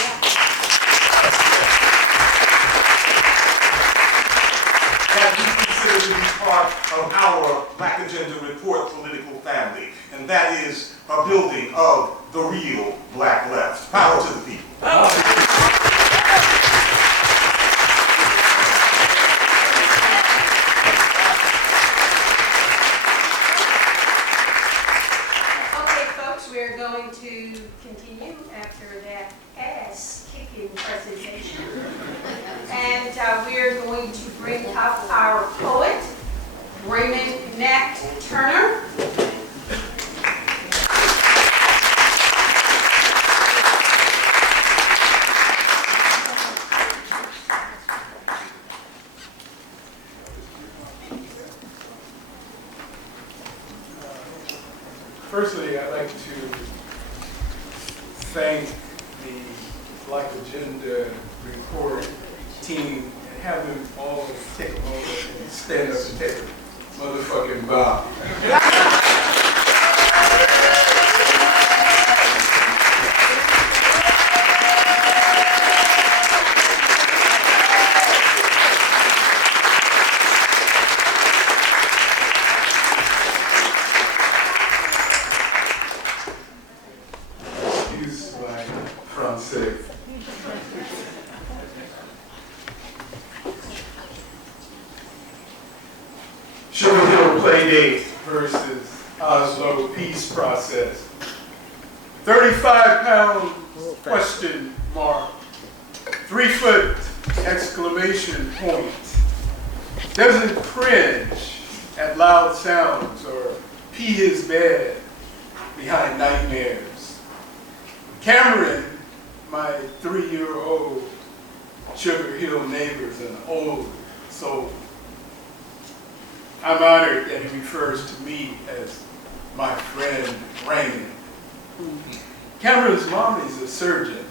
That we consider to be part of our Black Agenda Report political family, and that is a building of the real Black left. Power to the people. bring up our poet, Raymond Knack Turner. Firstly, I'd like to thank the Black Agenda report team and have them all take a moment and stand up and take a motherfucking bow. Excuse my Francais. Sugar Hill Playdate versus Oslo Peace Process. 35-pound question mark. 3-foot exclamation point. Doesn't cringe at loud sounds or pee his bed behind nightmares. Cameron, my 3-year-old Sugar Hill neighbor's an old soul. I'm honored that he refers to me as my friend Raymond. Cameron's mom is a surgeon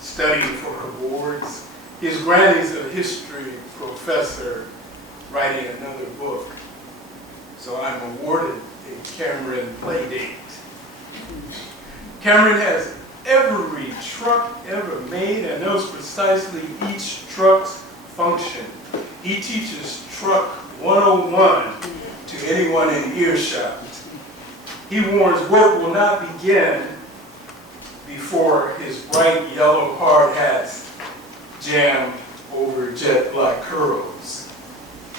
studying for her boards. His granny's a history professor writing another book. So I'm awarded a Cameron Playdate. Cameron has every truck ever made and knows precisely each truck's function. He teaches truck 101 to anyone in earshot. He warns work will not begin before his bright yellow hard hats jam over jet black curls.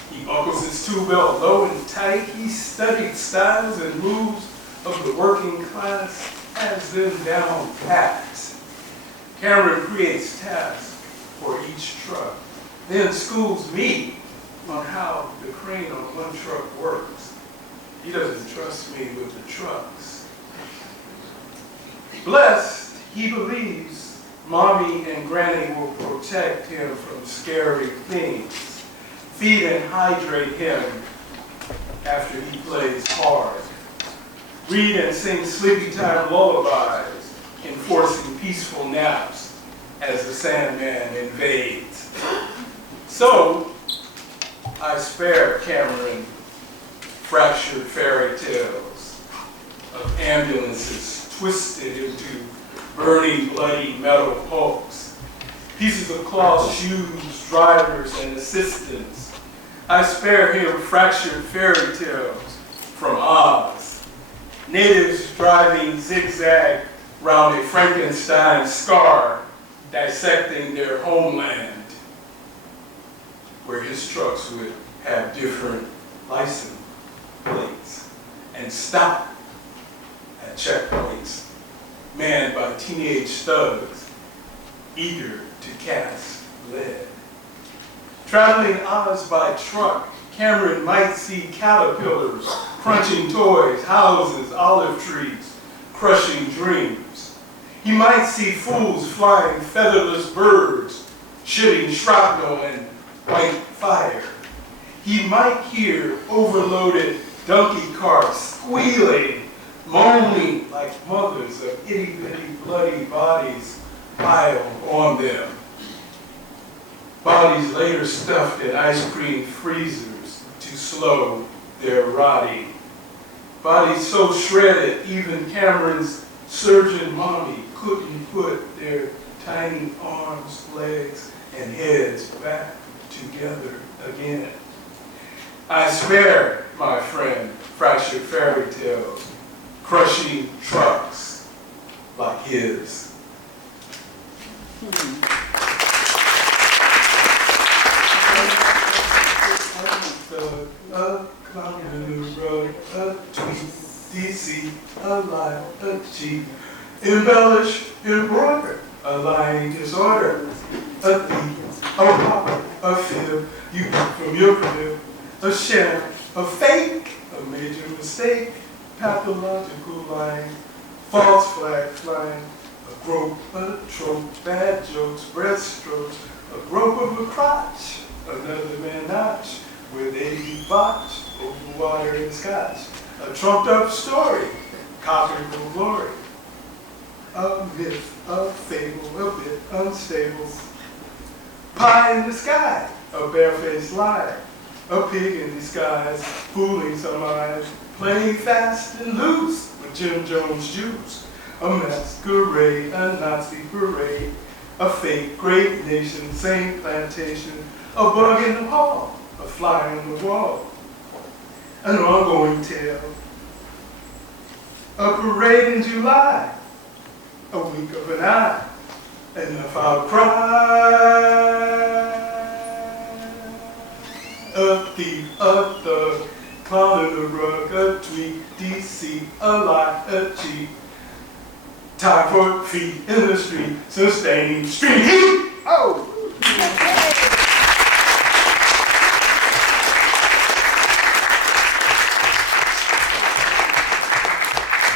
He buckles his tool belt low and tight. He studied styles and moves of the working class, has them down pat. Cameron creates tasks for each truck, then schools me on how the crane on one truck works. He doesn't trust me with the trucks. Blessed, he believes mommy and granny will protect him from scary things, feed and hydrate him after he plays hard, read and sing sleepy time lullabies, enforcing peaceful naps as the Sandman invades. So, I spare Cameron fractured fairy tales of ambulances twisted into burning, bloody metal hulks, pieces of cloth shoes, drivers, and assistants. I spare him fractured fairy tales from Oz, natives driving zigzag round a Frankenstein scar, dissecting their homeland, where his trucks would have different license plates and stop at checkpoints manned by teenage thugs eager to cast lead. Traveling Oz by truck, Cameron might see caterpillars crunching toys, houses, olive trees, crushing dreams. He might see fools flying featherless birds, shitting shrapnel and white fire. He might hear overloaded donkey carts squealing, moaning like mothers of itty-bitty bloody bodies piled on them. Bodies later stuffed in ice cream freezers to slow their rotting. Bodies so shredded even Cameron's surgeon mommy couldn't put their tiny arms, legs, and heads back together again. I spare my friend fractured fairy tales, crushing trucks like his. A common road, a tweet, DC, a lie, a cheat, embellish, embroider, a lying disorder, a thief, a robber, a a fib, you get from your crib, a sham, a fake, a major mistake, pathological lying, false flag flying, a grope, a trope, bad jokes, breaststrokes, a grope of a crotch, another man notch, where they debauch over water and scotch, a trumped up story, comical glory, a myth, a fable, a bit unstable, pie in the sky, a barefaced lie, a pig in disguise, fooling some eyes, playing fast and loose with Jim Jones juice, a masquerade, a Nazi parade, a fake great nation, same plantation, a bug in the hall, a fly on the wall, an ongoing tale, a parade in July, a wink of an eye, enough I'll cry. A thief, a thug, clown in the rug, a tweak, deceit, a lie, a cheat. Time for feet in the street, sustained street heat. Oh!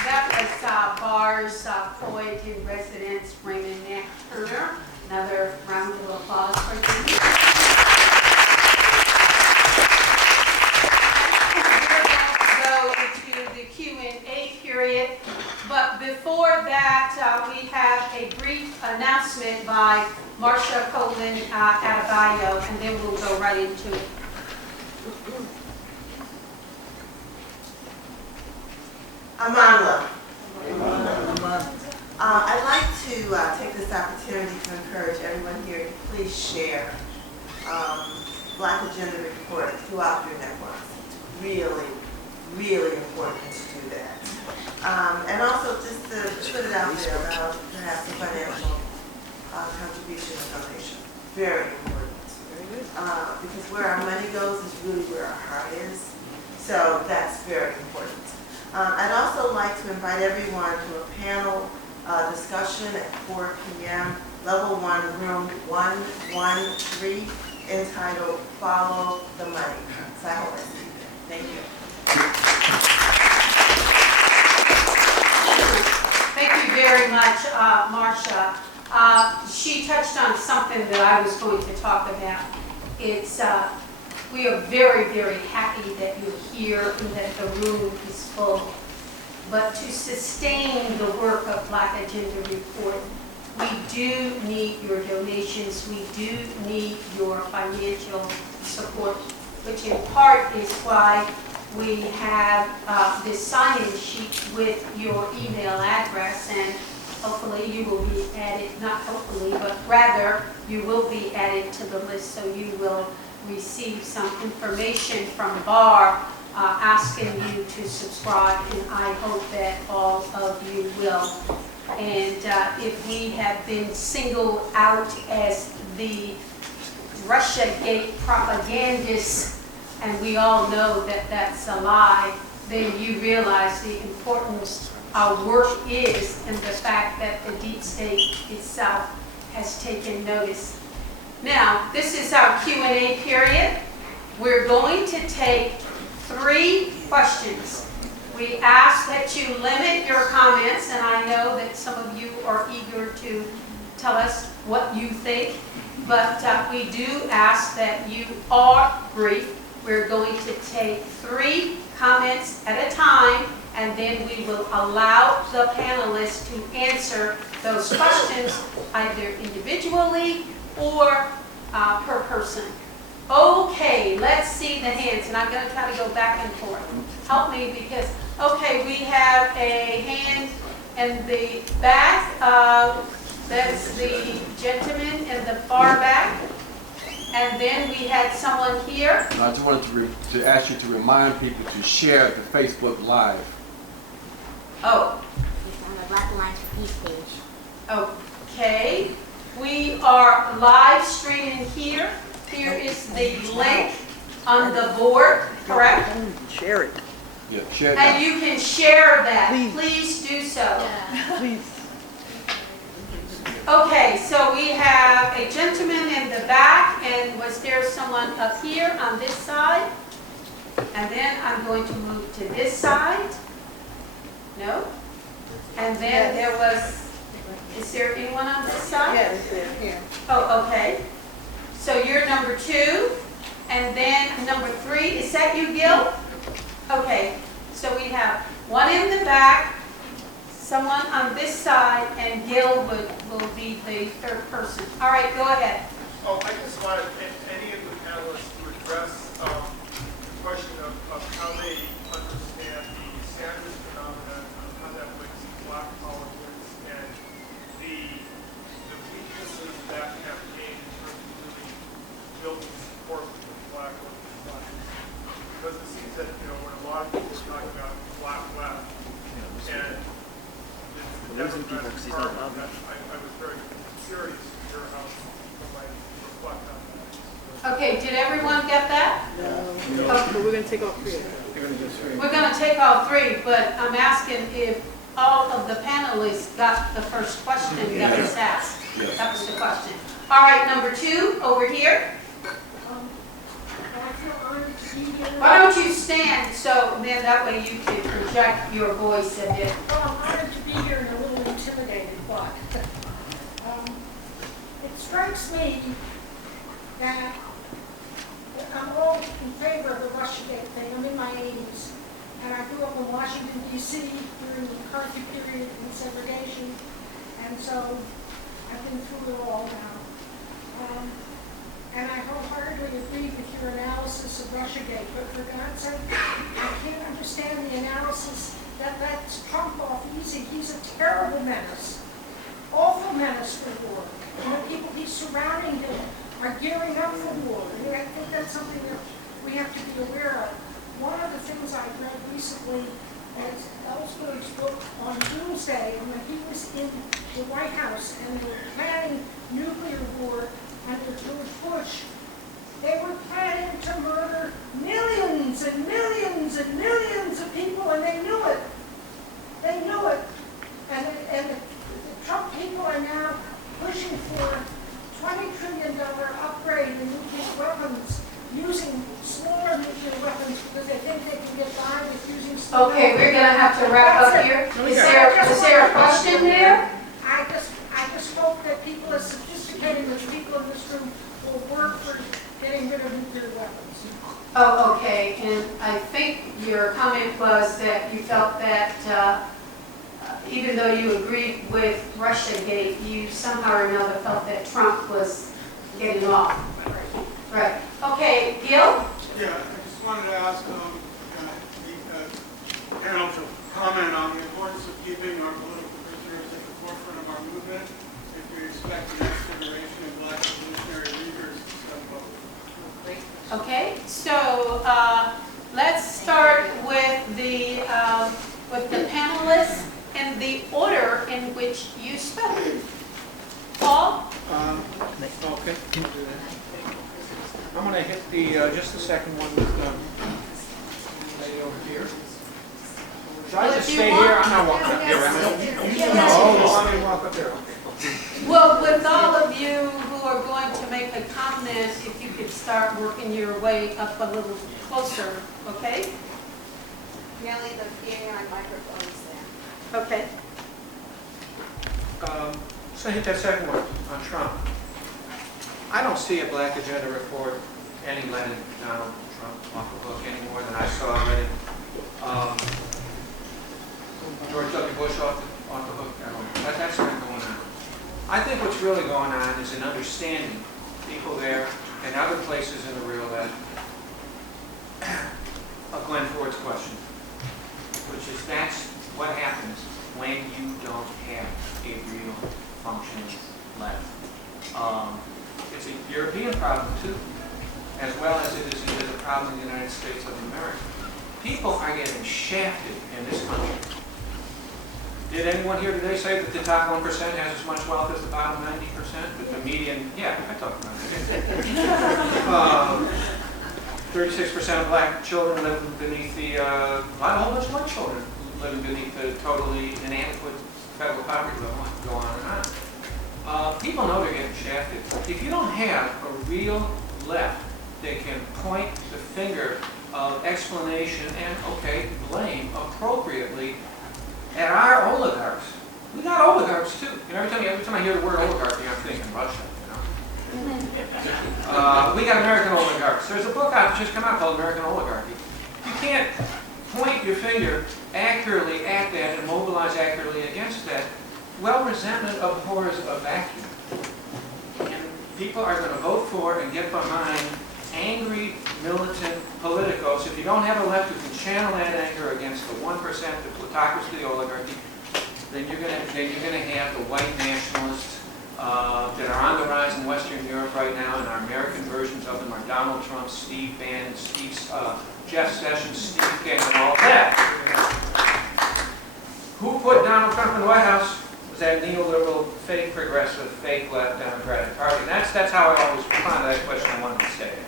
That was Bar's poet in residence, Raymond Turner. Another round of applause for him. Q&A period, but before that, we have a brief announcement by Marsha, Coleman, Adebayo, and then we'll go right into it. Amanda. I'd like to take this opportunity to encourage everyone here to please share Black Agenda Report throughout your networks. Really, really important to do that. And also just to put it out there about perhaps a financial contribution or donation. Very important. Because where our money goes is really where our heart is. So that's very important. I'd also like to invite everyone to a panel discussion at 4 p.m., level 1, room 113, entitled Follow the Money. So I hope I see you there. Thank you. Thank you very much, Marsha. She touched on something that I was going to talk about. It's we are very, very happy that you're here and that the room is full. But to sustain the work of Black Agenda Report, we do need your donations. We do need your financial support, which in part is why we have this sign-in sheet with your email address, and hopefully you will be added, not hopefully, but rather you will be added to the list, so you will receive some information from Bar asking you to subscribe, and I hope that all of you will. And if we have been singled out as the Russiagate propagandists, and we all know that that's a lie, then you realize the importance our work is and the fact that the deep state itself has taken notice. Now, this is our Q&A period. We're going to take 3 questions. We ask that you limit your comments, and I know that some of you are eager to tell us what you think, but we do ask that you are brief. We're going to take 3 comments at a time, and then we will allow the panelists to answer those questions either individually or per person. Okay, let's see the hands, and I'm going to try to go back and forth. Help me because, okay, we have a hand in the back. That's the gentleman in the far back. And then we had someone here. I just wanted to ask you to remind people to share the Facebook Live. Oh. It's on the Black Alliance Peace page. Okay. We are live streaming here. Here is the link on the board, correct? Share it. Yeah, share And that. you can share that. Please. Please do so. Please. Okay, so we have a gentleman in the back, and was there someone up here on this side? And then I'm going to move to this side. No? And then there was, is there anyone on this side? Yes, they're here. Oh, okay. So you're number 2, and then number 3, is that you, Gil? Okay, so we have one in the back, someone on this side, and Gil will be the 3rd person. All right, go ahead. Oh, I just wanted any of the panelists to address the question of how they understand the Sanders phenomenon, how that links to black politics, and the weaknesses of that campaign in terms of really building support for the black working class. Because it seems that, when a lot of people are talking about black left, and the Democratic Party, I was very curious to hear how people might reflect on that. Okay, did everyone get that? No. Okay. But we're gonna take all 3. We're going to take all 3, but I'm asking if all of the panelists got the first question that was asked. Yes. That was the question. All right, number 2, over here. Why don't you stand so then that way you can project your voice a bit. Well, I'm honored to be here and a little intimidated, but it strikes me that I'm all in favor of the Russiagate thing. I'm in my 80s, and I grew up in Washington, D.C. during the McCarthy period and segregation, and so I've been through it all now. And I wholeheartedly agree with your analysis of Russiagate, but for God's sake, I can't understand the analysis that lets Trump off easy. He's a terrible menace, awful menace for war. And the people he's surrounding him are gearing up for war. And I think that's something that we have to be aware of. One of the things I read recently was Ellsberg's book on Doomsday, and when he was in the White House and they were planning nuclear war under George Bush, they were planning to murder millions and millions and millions of people, and they knew it. They knew it. And the Trump people are now pushing for $20 trillion upgrade in nuclear weapons, using smaller nuclear weapons because they think they can get by with using smaller. Okay, we're going to have to wrap up here. Is there a question there? I just hope that people as sophisticated as people in this room will work for getting rid of nuclear weapons. Oh, okay, and I think your comment was that you felt that even though you agreed with Russiagate, you somehow or another felt that Trump was getting off. Right. Okay, Gil? Yeah, I just wanted to ask the panel to comment on the importance of keeping our political prisoners at the forefront of our movement if we expect the next generation of black revolutionary leaders to step up. Okay, so let's start with the panelists in the order in which you spoke. Paul? Okay. I'm going to hit the just the second one with lady over here. Should I just stay here? I'm not walking up here. I'm going to walk up there. Well, with all of you who are going to make a comment, if you could start working your way up a little closer, okay? Nellie, the PAI microphone is there. Okay. So hit that second one on Trump. I don't see a Black Agenda report any letting Donald Trump off the hook any more than I saw already. George W. Bush off the hook. That's not going on. I think what's really going on is an understanding, people there and other places in the real that of Glen Ford's question, which is that's what happens when you don't have a real functioning left. It's a European problem too, as well as it is a problem in the United States of America. People are getting shafted in this country. Did anyone here today say that the top 1% has as much wealth as the bottom 90%? That the median, yeah, I talked about it. 36% of black children live beneath the, a whole bunch of white children living beneath the totally inadequate federal poverty level. Go on and on. people know they're getting shafted. If you don't have a real left that can point the finger of explanation and, okay, blame appropriately at our oligarchs. We got oligarchs too. You know, every time I hear the word oligarchy, I'm thinking Russia. We got American oligarchs. There's a book out just come out called American Oligarchy. You can't point your finger accurately at that and mobilize accurately against that. Well, resentment abhors a vacuum. And people are going to vote for and get behind angry, militant politicos. If you don't have a left who can channel that anger against the 1%, the plutocracy, the oligarchy, then you're going to have the white nationalists that are on the rise in Western Europe right now, and our American versions of them are Donald Trump, Steve Bannon, Jeff Sessions, Steve Bannon, and all that. Who put Donald Trump in the White House? Was that neoliberal, fake progressive, fake left Democratic Party? And that's how I always respond to that question. I wanted to say it.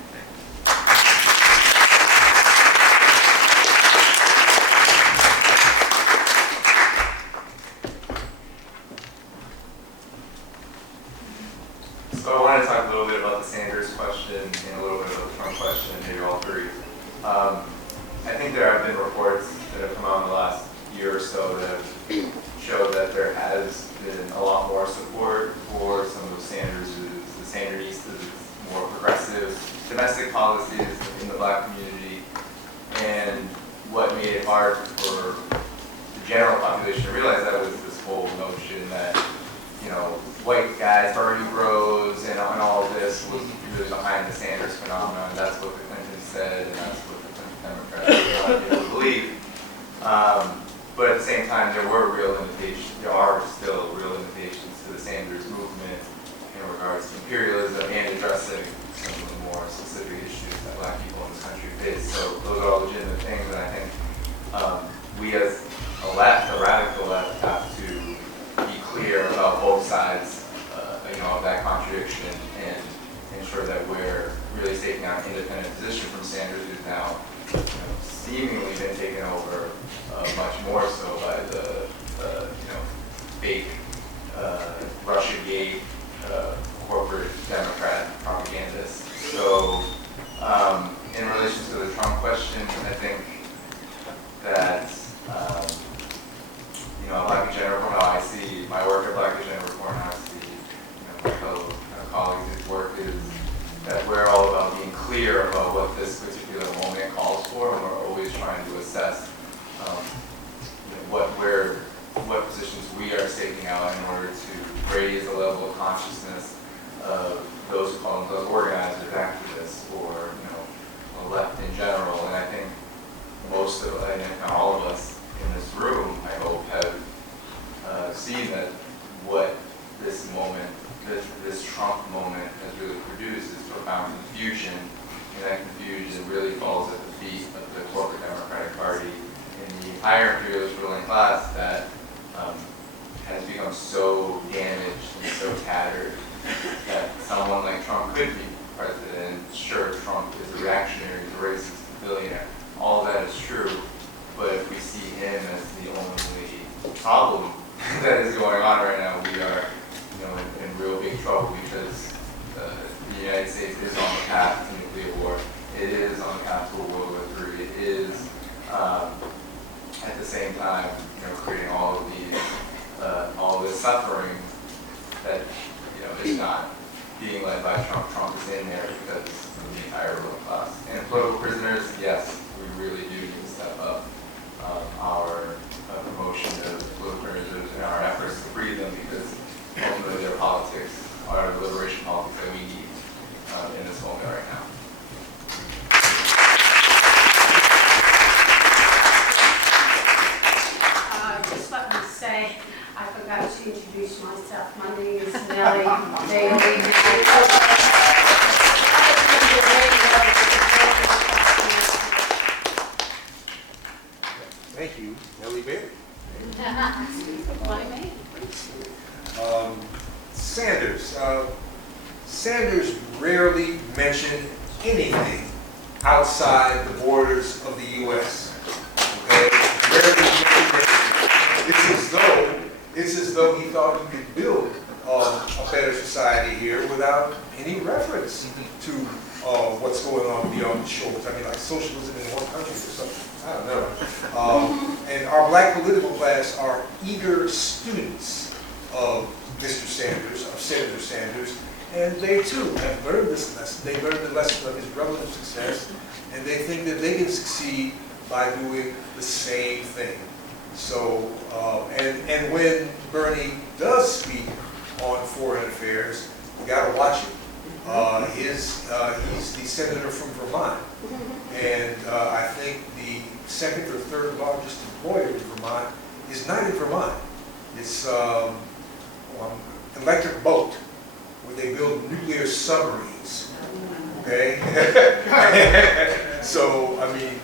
So I wanted to talk a little bit about the Sanders question and a little bit about the Trump question, maybe all three. I think there have been reports that have come out in the last year or so that have showed that there has been a lot more support for some of the Sanderistas, more progressive domestic policies in the black community. And what made it hard for the general population to realize that was this whole notion that, you know, white guys, Bernie bros, and all of this was really behind the Sanders phenomenon. That's what the Clintons said, and that's what the Clinton Democrats a lot of people believe. But at the same time, there are still real limitations to the Sanders movement in regards to imperialism and addressing some of the more specific issues that black people in this country face. So those are all legitimate things, and I think we as a left, a radical left, have to be clear about both sides of that contradiction and ensure that we're really taking out an independent position from Sanders, who's now seemingly been taken over much more so by the fake Russiagate corporate Democrat propagandists. So in relation to the Trump question, I think that Black Agenda Reform, how I see my work at Black Agenda Reform, how I see my fellow colleagues' work is that we're all about being clear about what this particular moment calls for, and we're always trying to assess what positions we are staking out in order to raise the level of consciousness of those who call themselves organizers, activists, or the left in general. And I think most of, and if not all of us in this room, I hope, have seen that what this moment, this Trump moment has really produced is profound confusion, and that confusion really falls at the feet of the corporate Democratic Party and the entire imperialist ruling class that has become so damaged and so tattered that someone like Trump could be president. Sure, Trump is a reactionary, he's a racist, a billionaire. All of that is true, but if we see him as the only problem that is going on right now, we are in real big trouble, because the United States is on the path to nuclear war. It is on the path to World War III. It is at the same time creating all of these all this suffering that is not being led by Trump. Trump is in there because of the entire ruling class. And political prisoners, yes, we really do need to step up our promotion of political prisoners and our efforts to free them, because ultimately their politics are the liberation politics that we need in this moment right now. Just let me say, I forgot to introduce myself. My name is Nellie. Thank you, Nellie Berry. Sanders. Sanders rarely mentioned anything outside the borders of the U.S. Okay? Rarely mentioned anything. It's as though he thought he could build a better society here without any reference to what's going on beyond the shores. I mean, like socialism in one country or something. I don't know. And our black political class are eager students of Mr. Sanders, of Senator Sanders, and they too have learned this lesson. They learned the lesson of his relative success, and they think that they can succeed by doing the same thing. So, and when Bernie does speak on foreign affairs, you gotta watch it. He's the senator from Vermont, and I think the second or third largest employer in Vermont is not in Vermont. It's Electric Boat, where they build nuclear submarines. Okay, so I mean,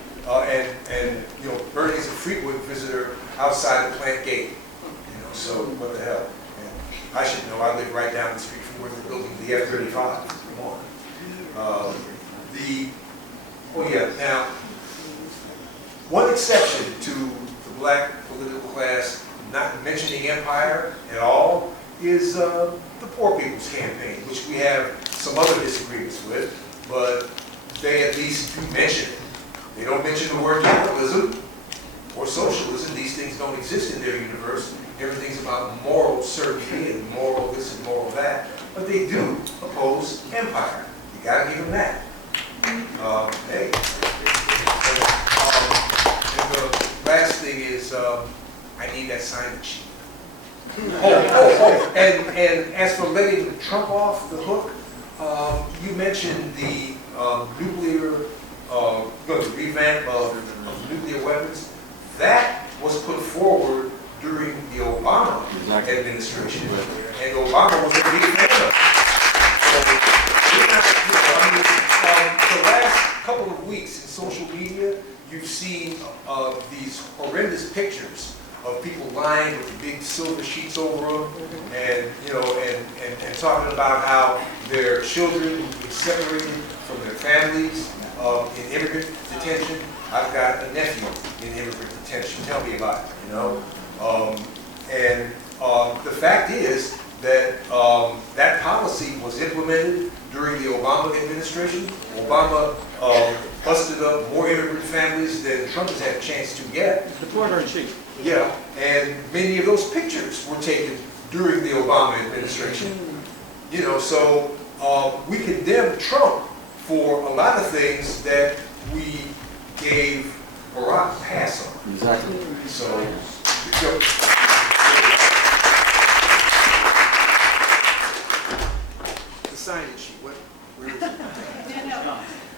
and you know, Bernie's a frequent visitor outside the plant gate. You know, so what the hell? And I should know. I live right down the street from where they're building the F-35. Come on. Oh yeah. Now, one exception to the black political class not mentioning empire at all is the Poor People's Campaign, which we have some other disagreements with, but they at least do mention it. They don't mention the word capitalism or socialism. These things don't exist in their universe. Everything's about moral certainty and moral this and moral that, but they do oppose empire. You gotta give them that. Hey. And the last thing is, I need that sign-in sheet. And as for letting Trump off the hook, you mentioned the nuclear, the revamp of nuclear weapons. That was put forward during the Obama administration, and Obama was a big fan of it. So, the last couple of weeks in social media, you've seen these horrendous pictures of people lying with the big silver sheets over them, and you know, and talking about how their children will be separated from their families in immigrant detention. I've got a nephew in immigrant detention. Tell me about it. You know, and the fact is that that policy was implemented during the Obama administration. Obama busted up more immigrant families than Trump has had a chance to get. The Porter-in-Chief. Yeah, and many of those pictures were taken during the Obama administration. You know, so we condemn Trump for a lot of things that we gave Baraka a pass on. Exactly. So the sign-in sheet, where is it?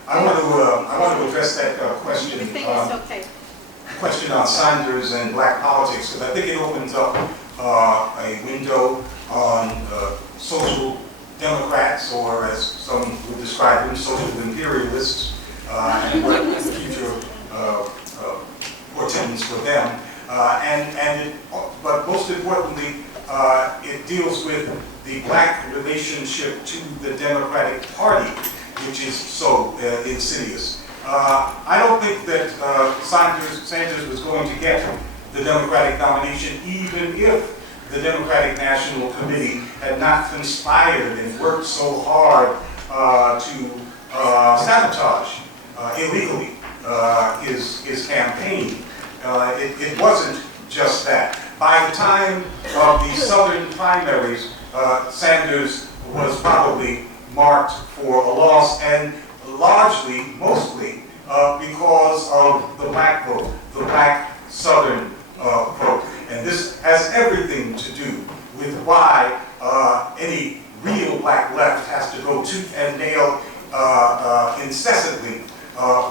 I want to address that question. We think it's okay. Question on Sanders and black politics, because I think it opens up a window on social democrats, or as some would describe them, social imperialists, and what the future portends for them. But most importantly, it deals with the black relationship to the Democratic Party, which is so insidious. I don't think that Sanders was going to get the Democratic nomination, even if the Democratic National Committee had not conspired and worked so hard to sabotage illegally his campaign. It wasn't just that. By the time of the Southern primaries, Sanders was probably marked for a loss, and largely, mostly, because of the black vote, the black Southern vote. And this has everything to do with why any real black left has to go tooth and nail incessantly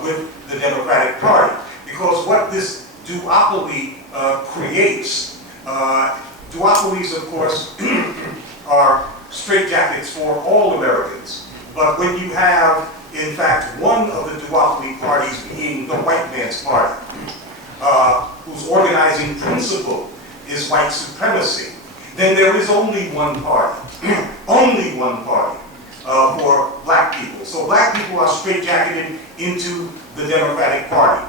with the Democratic Party. Because what this duopoly creates, duopolies, of course, are straitjackets for all Americans. But when you have, in fact, one of the duopoly parties being the white man's party, whose organizing principle is white supremacy, then there is only one party, only one party for black people. So black people are straitjacketed into the Democratic Party.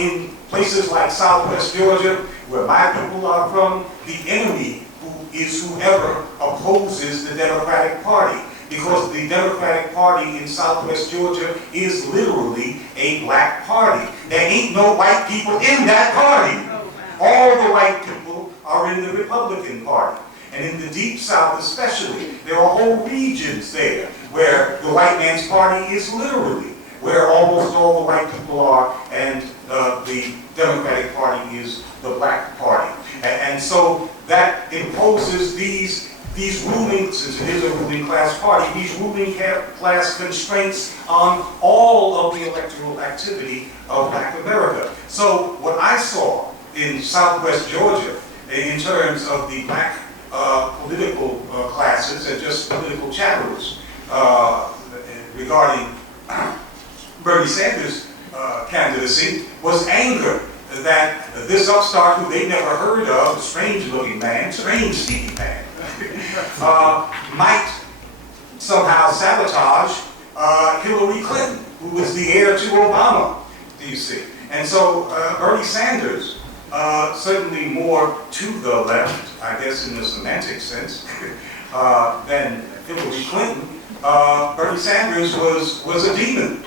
In places like Southwest Georgia, where my people are from, the enemy who is whoever opposes the Democratic Party. Because the Democratic Party in Southwest Georgia is literally a black party. There ain't no white people in that party. All the white people are in the Republican Party. And in the Deep South especially, there are whole regions there where the white man's party is literally where almost all the white people are, and the Democratic Party is the black party. And so that imposes these ruling, since it is a ruling class party, these ruling class constraints on all of the electoral activity of black America. So what I saw in Southwest Georgia in terms of the black political classes and just political chatterers regarding Bernie Sanders' candidacy was anger that this upstart who they never heard of, a strange-looking man, strange-speaking man, might somehow sabotage Hillary Clinton, who was the heir to Obama, do you see? And so Bernie Sanders, certainly more to the left, I guess in the semantic sense, than Hillary Clinton, Bernie Sanders was a demon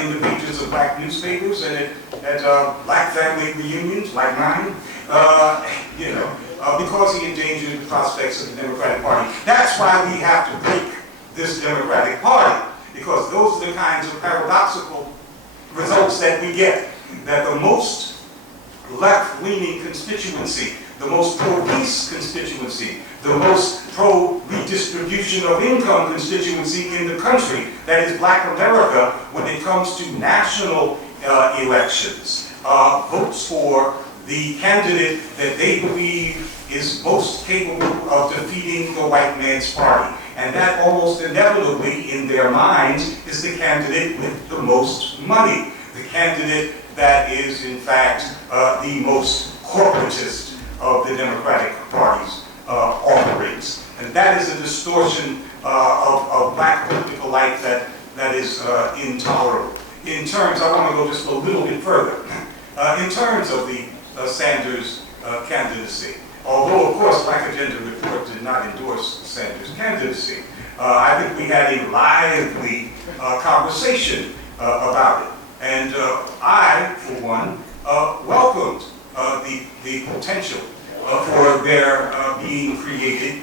in the pages of black newspapers and at black family reunions like mine, because he endangered the prospects of the Democratic Party. That's why we have to break this Democratic Party, because those are the kinds of paradoxical results that we get, that the most left-leaning constituency, the most pro-peace constituency, the most pro-redistribution of income constituency in the country, that is black America, when it comes to national elections, votes for the candidate that they believe is most capable of defeating the white man's party. And that almost inevitably, in their minds, is the candidate with the most money, the candidate that is, in fact, the most corporatist of the Democratic Party's offerings. And that is a distortion of black political life that is intolerable. In terms, I want to go just a little bit further. In terms of the Sanders candidacy, although, of course, Black Agenda Report did not endorse Sanders' candidacy, I think we had a lively conversation about it. And I, for one, welcomed the potential for there being created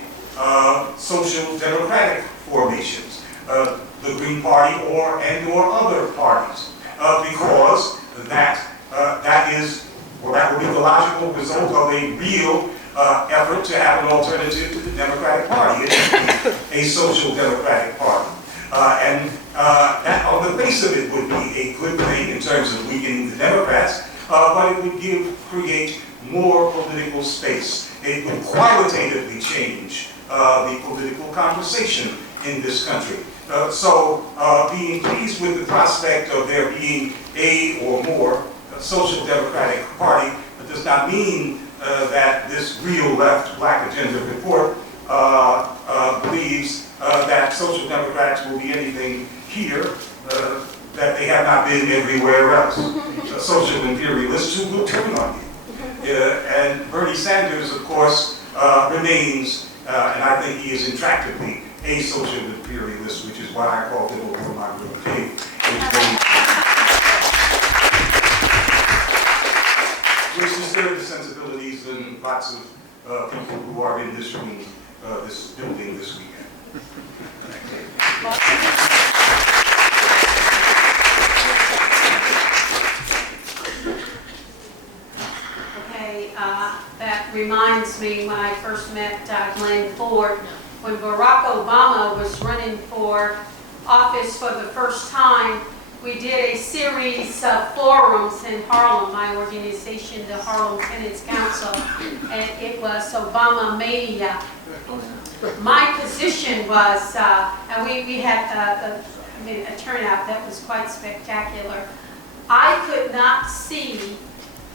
social democratic formations, the Green Party or other parties, because that will be the logical result of a real effort to have an alternative to the Democratic Party. It should be a social democratic party. And that on the face of it would be a good thing in terms of weakening the Democrats, but it would create more political space. It would qualitatively change the political conversation in this country. So being pleased with the prospect of there being a or more social democratic party does not mean that this real left Black Agenda Report believes that social democrats will be anything here that they have not been everywhere else. Social imperialists who will turn on you. And Bernie Sanders, of course, remains, and I think he is intractably, a social imperialist, which is why I called him over my little cave, which disturbs the sensibilities and lots of people who are in this room, this building this weekend. Okay, that reminds me when I first met Glen Ford, when Barack Obama was running for office for the first time. We did a series of forums in Harlem, my organization, the Harlem Tenants Council, and it was Obama Mania. My position was, and we had a turnout that was quite spectacular. I could not see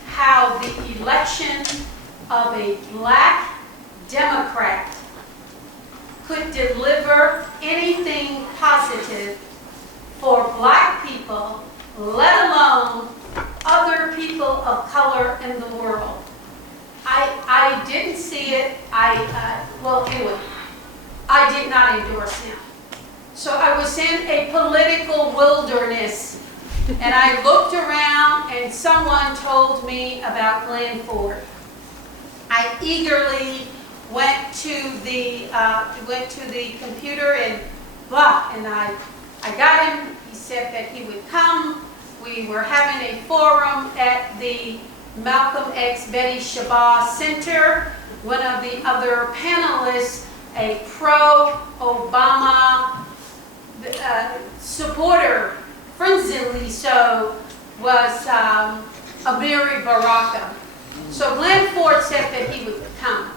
how the election of a black Democrat could deliver anything positive for black people, let alone other people of color in the world. I didn't see it. Well, political wilderness. And I looked around and someone told me about Glen Ford. I eagerly went to the computer and blah, and I got him. He said that he would come. We were having a forum at the Malcolm X Betty Shabazz Center. One of the other panelists, a pro-Obama supporter, frenziedly so, was Amiri Baraka. So Glen Ford said that he would come,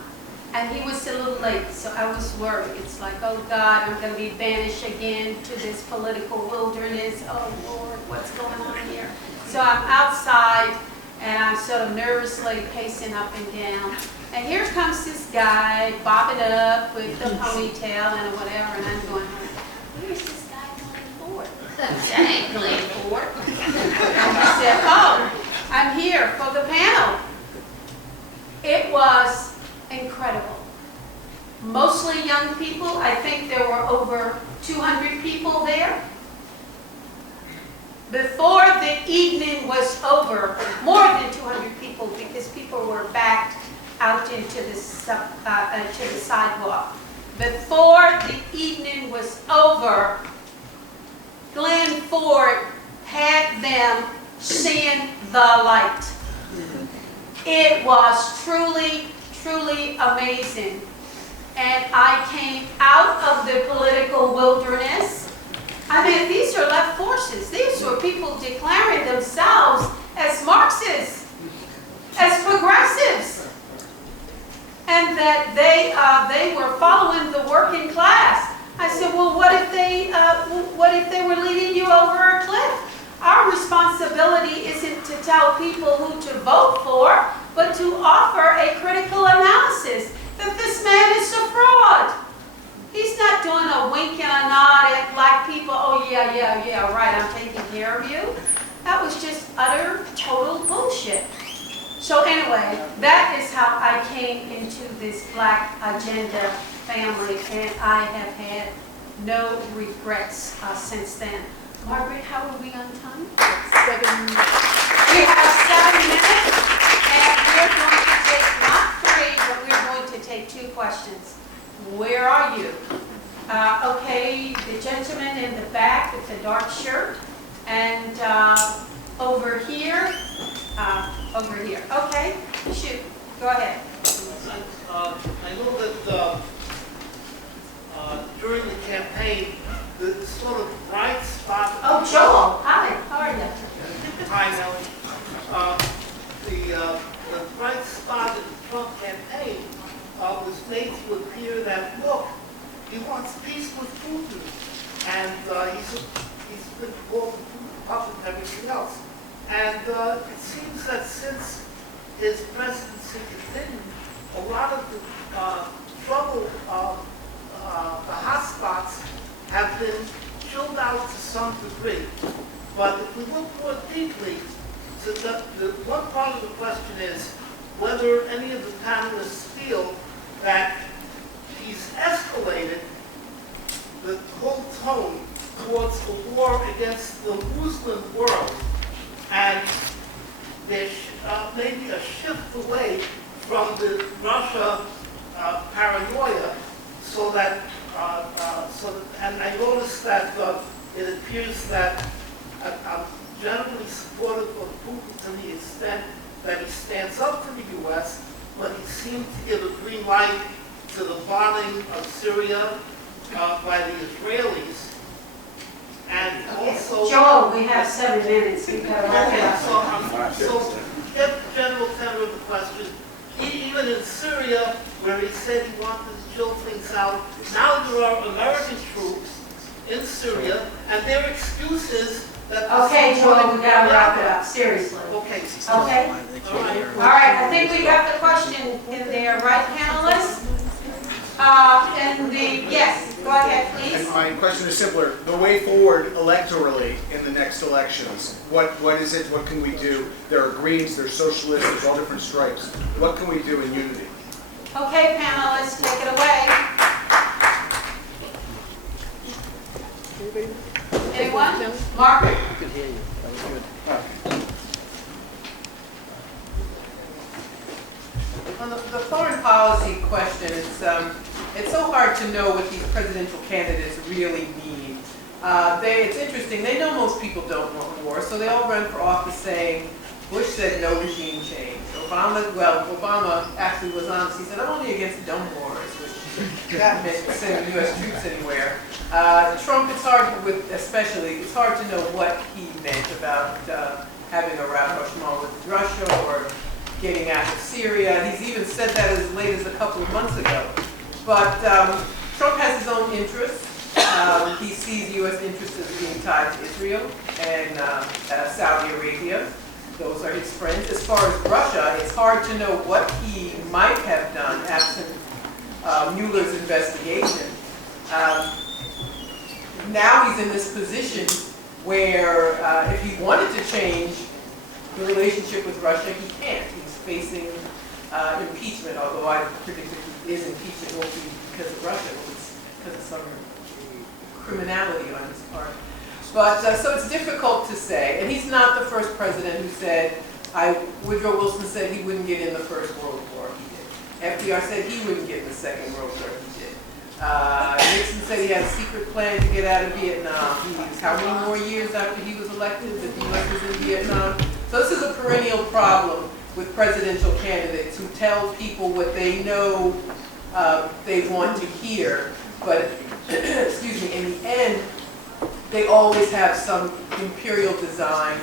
and he was a little late, so I was worried. It's like, oh God, I'm going to be banished again to this political wilderness. Oh Lord, what's going on here? So I'm outside, and I'm sort of nervously pacing up and down. And here comes this guy bobbing up with the ponytail and whatever, and I'm going, where's this guy Glen Ford? That ain't Glen Ford. And he said, oh, I'm here for the panel. It was incredible. Mostly young people. I think there were over 200 people there. Before the evening was over, more than 200 people, because people were backed out into the sidewalk. Before the evening was over, Glen Ford had them seeing the light. It was truly, truly amazing. And I came out of the political wilderness. I mean, these are left forces. These were people declaring themselves as Marxists, as progressives, and that they were following the working class. I said, well, what if they were leading you over a cliff? Our responsibility isn't to tell people who to vote for, but to offer a critical analysis that this man is a fraud. He's not doing a wink and a nod at black people. Oh, yeah, right, I'm taking care of you. That was just utter, total bullshit. So anyway, that is how I came into this Black Agenda family, and I have had no regrets since then. Margaret, how are we on time? 7 minutes. We have 7 minutes, and we're going to take not 3, but we're going to take 2 questions. Where are you? Okay, the gentleman in the back with the dark shirt, and over here. Okay, shoot, go ahead. I know that during the campaign, the sort of bright spot. Oh, Joel, hi, how are you? Hi, Nellie. The bright spot in the Trump campaign was made to appear that, look, he wants peace with Putin, and he's been called the Putin puppet and everything else. And it seems that since his presidency continued, a lot of the trouble, the hotspots have been chilled out to some degree. But if we look more deeply, so the one part of the question is whether any of the panelists feel that he's escalated the whole tone towards the war against the Muslim world, and there's maybe a shift away from the Russia paranoia, so that and I noticed that it appears that I'm generally supportive of Putin to the extent that he stands up for the U.S., but he seemed to give a green light to the bombing of Syria by the Israelis. And also, Joel, we have 7 minutes. We got to wrap it up. So get the general tenor of the question. Even in Syria, where he said he wanted to chill things out, now there are American troops in Syria, and their excuse is that. Okay, Joel, we got to wrap it up. Seriously. Okay. Okay. All right. I think we got the question in there, right, panelists? Yes, go ahead, please. And my question is simpler. The way forward electorally in the next elections, what is it? What can we do? There are Greens, there's Socialists, there's all different stripes. What can we do in unity? Okay, panelists, take it away. everyone. Margaret. On the foreign policy question, it's so hard to know what these presidential candidates really need. It's interesting, they know most people don't want war, so they all run for office saying, Bush said no regime change. Obama actually was honest. He said, I'm only against dumb wars, which that meant sending U.S. troops anywhere. Trump, it's hard to know what he meant about having a rapprochement with Russia or getting out of Syria. He's even said that as late as a couple of months ago. But Trump has his own interests. He sees U.S. interests as being tied to Israel and Saudi Arabia. Those are his friends. As far as Russia, it's hard to know what he might have done absent Mueller's investigation. Now he's in this position where if he wanted to change the relationship with Russia, he can't. He's facing impeachment, although I predict that his impeachment won't be because of Russia, it's because of some criminality on his part. But so it's difficult to say, and he's not the first president who said, Woodrow Wilson said he wouldn't get in the First World War, he did. FDR said he wouldn't get in the Second World War, he did. Nixon said he had a secret plan to get out of Vietnam. How many more years after he was elected that the U.S. was in Vietnam? So this is a perennial problem with presidential candidates who tell people what they know they want to hear, but excuse me, in the end, they always have some imperial design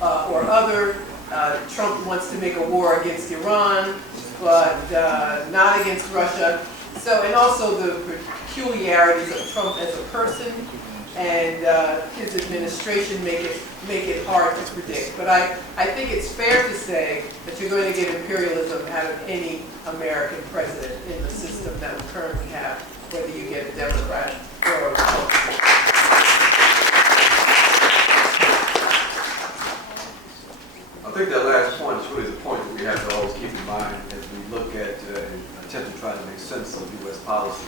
or other. Trump wants to make a war against Iran, but not against Russia. So, and also the peculiarities of Trump as a person and his administration make it hard to predict. But I think it's fair to say that you're going to get imperialism out of any American president in the system that we currently have, whether you get a Democrat or a Republican. I think that last point is really the point that we have to always keep in mind as we look at and attempt to try to make sense of U.S. policy.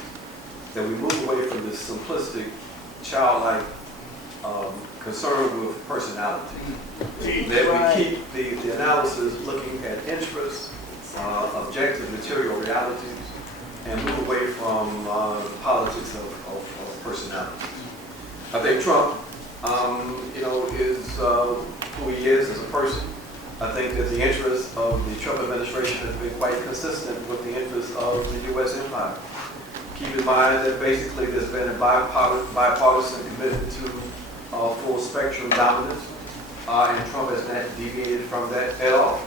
That we move away from this simplistic, childlike concern with personality. That we keep the analysis looking at interests, objective material realities, and move away from the politics of personality. I think Trump, is who he is as a person. I think that the interests of the Trump administration has been quite consistent with the interests of the U.S. empire. Keep in mind that basically there's been a bipartisan commitment to full spectrum dominance, and Trump has not deviated from that at all.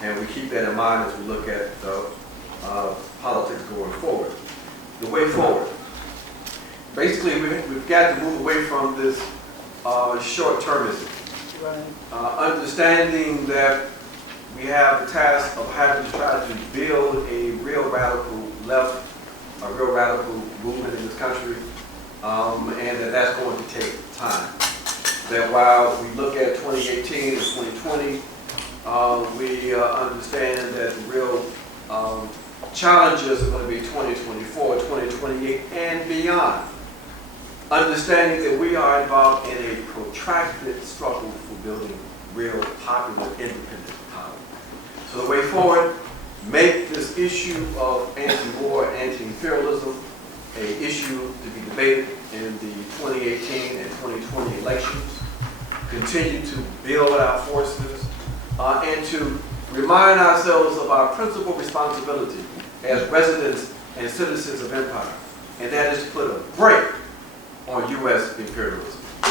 And we keep that in mind as we look at politics going forward. The way forward. Basically, we've got to move away from this short-termism. Understanding that we have the task of having to try to build a real radical left, a real radical movement in this country, and that's going to take time. That while we look at 2018 and 2020, we understand that the real challenges are going to be 2024, 2028, and beyond. Understanding that we are involved in a protracted struggle for building real popular independent power. So the way forward, make this issue of anti-war, anti-imperialism an issue to be debated in the 2018 and 2020 elections. Continue to build our forces and to remind ourselves of our principal responsibility as residents and citizens of empire, and that is to put a break on U.S. imperialism. You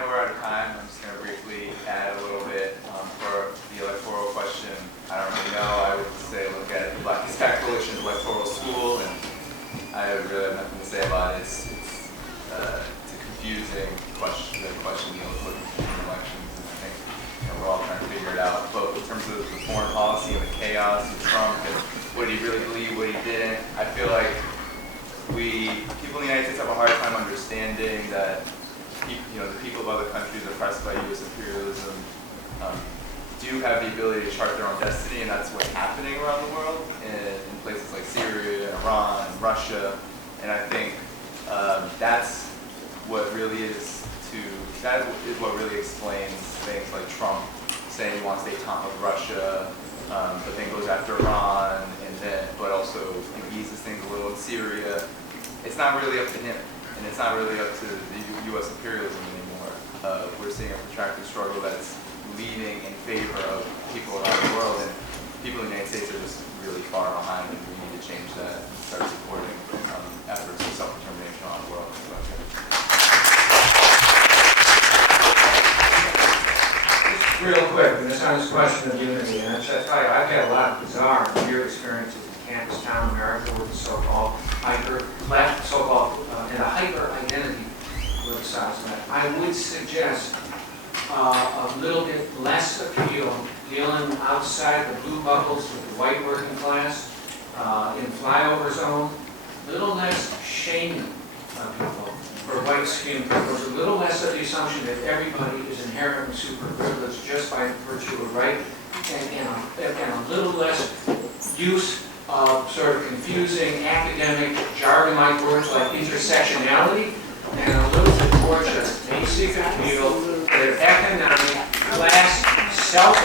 know, we're out of time. I'm just going to briefly add a little bit for the electoral question. I don't really know. I would say look at the Black Hispanic Coalition's electoral school, and I really have nothing to say about it. It's a confusing question. The question deals with elections, and I think we're all trying to figure it out. But in terms of the foreign policy and the chaos of Trump and what he really believed, what he didn't, I feel like people in the United States have a hard time understanding that the people of other countries oppressed by U.S. imperialism do have the ability to chart their own destiny, and that's what's happening around the world in places like Syria, Iran, Russia, and I think that's what really that is what really explains things like Trump saying he wants détente with Russia, but then goes after Iran, but also eases things a little in Syria. It's not really up to him, and it's not really up to the U.S. imperialism anymore. We're seeing a protracted struggle that's leading in favor of people around the world, and people in the United States are just really far behind, and we need to change that and start supporting efforts for self-determination around the world. Real quick, and this on this question of unity, and I tell you, I've had a lot of bizarre and weird experiences in campus town America with the so-called hyper-left, so-called, and a hyper-identity politicized left. I would suggest a little bit less appeal dealing outside the blue bubbles with the white working class, in flyover zone, a little less shaming of people for white skinned people, a little less of the assumption that everybody is inherently super privileged just by virtue of right, and a little less use of sort of confusing academic jargon-like words like intersectionality, and a little bit more just basic appeal that economic, class, self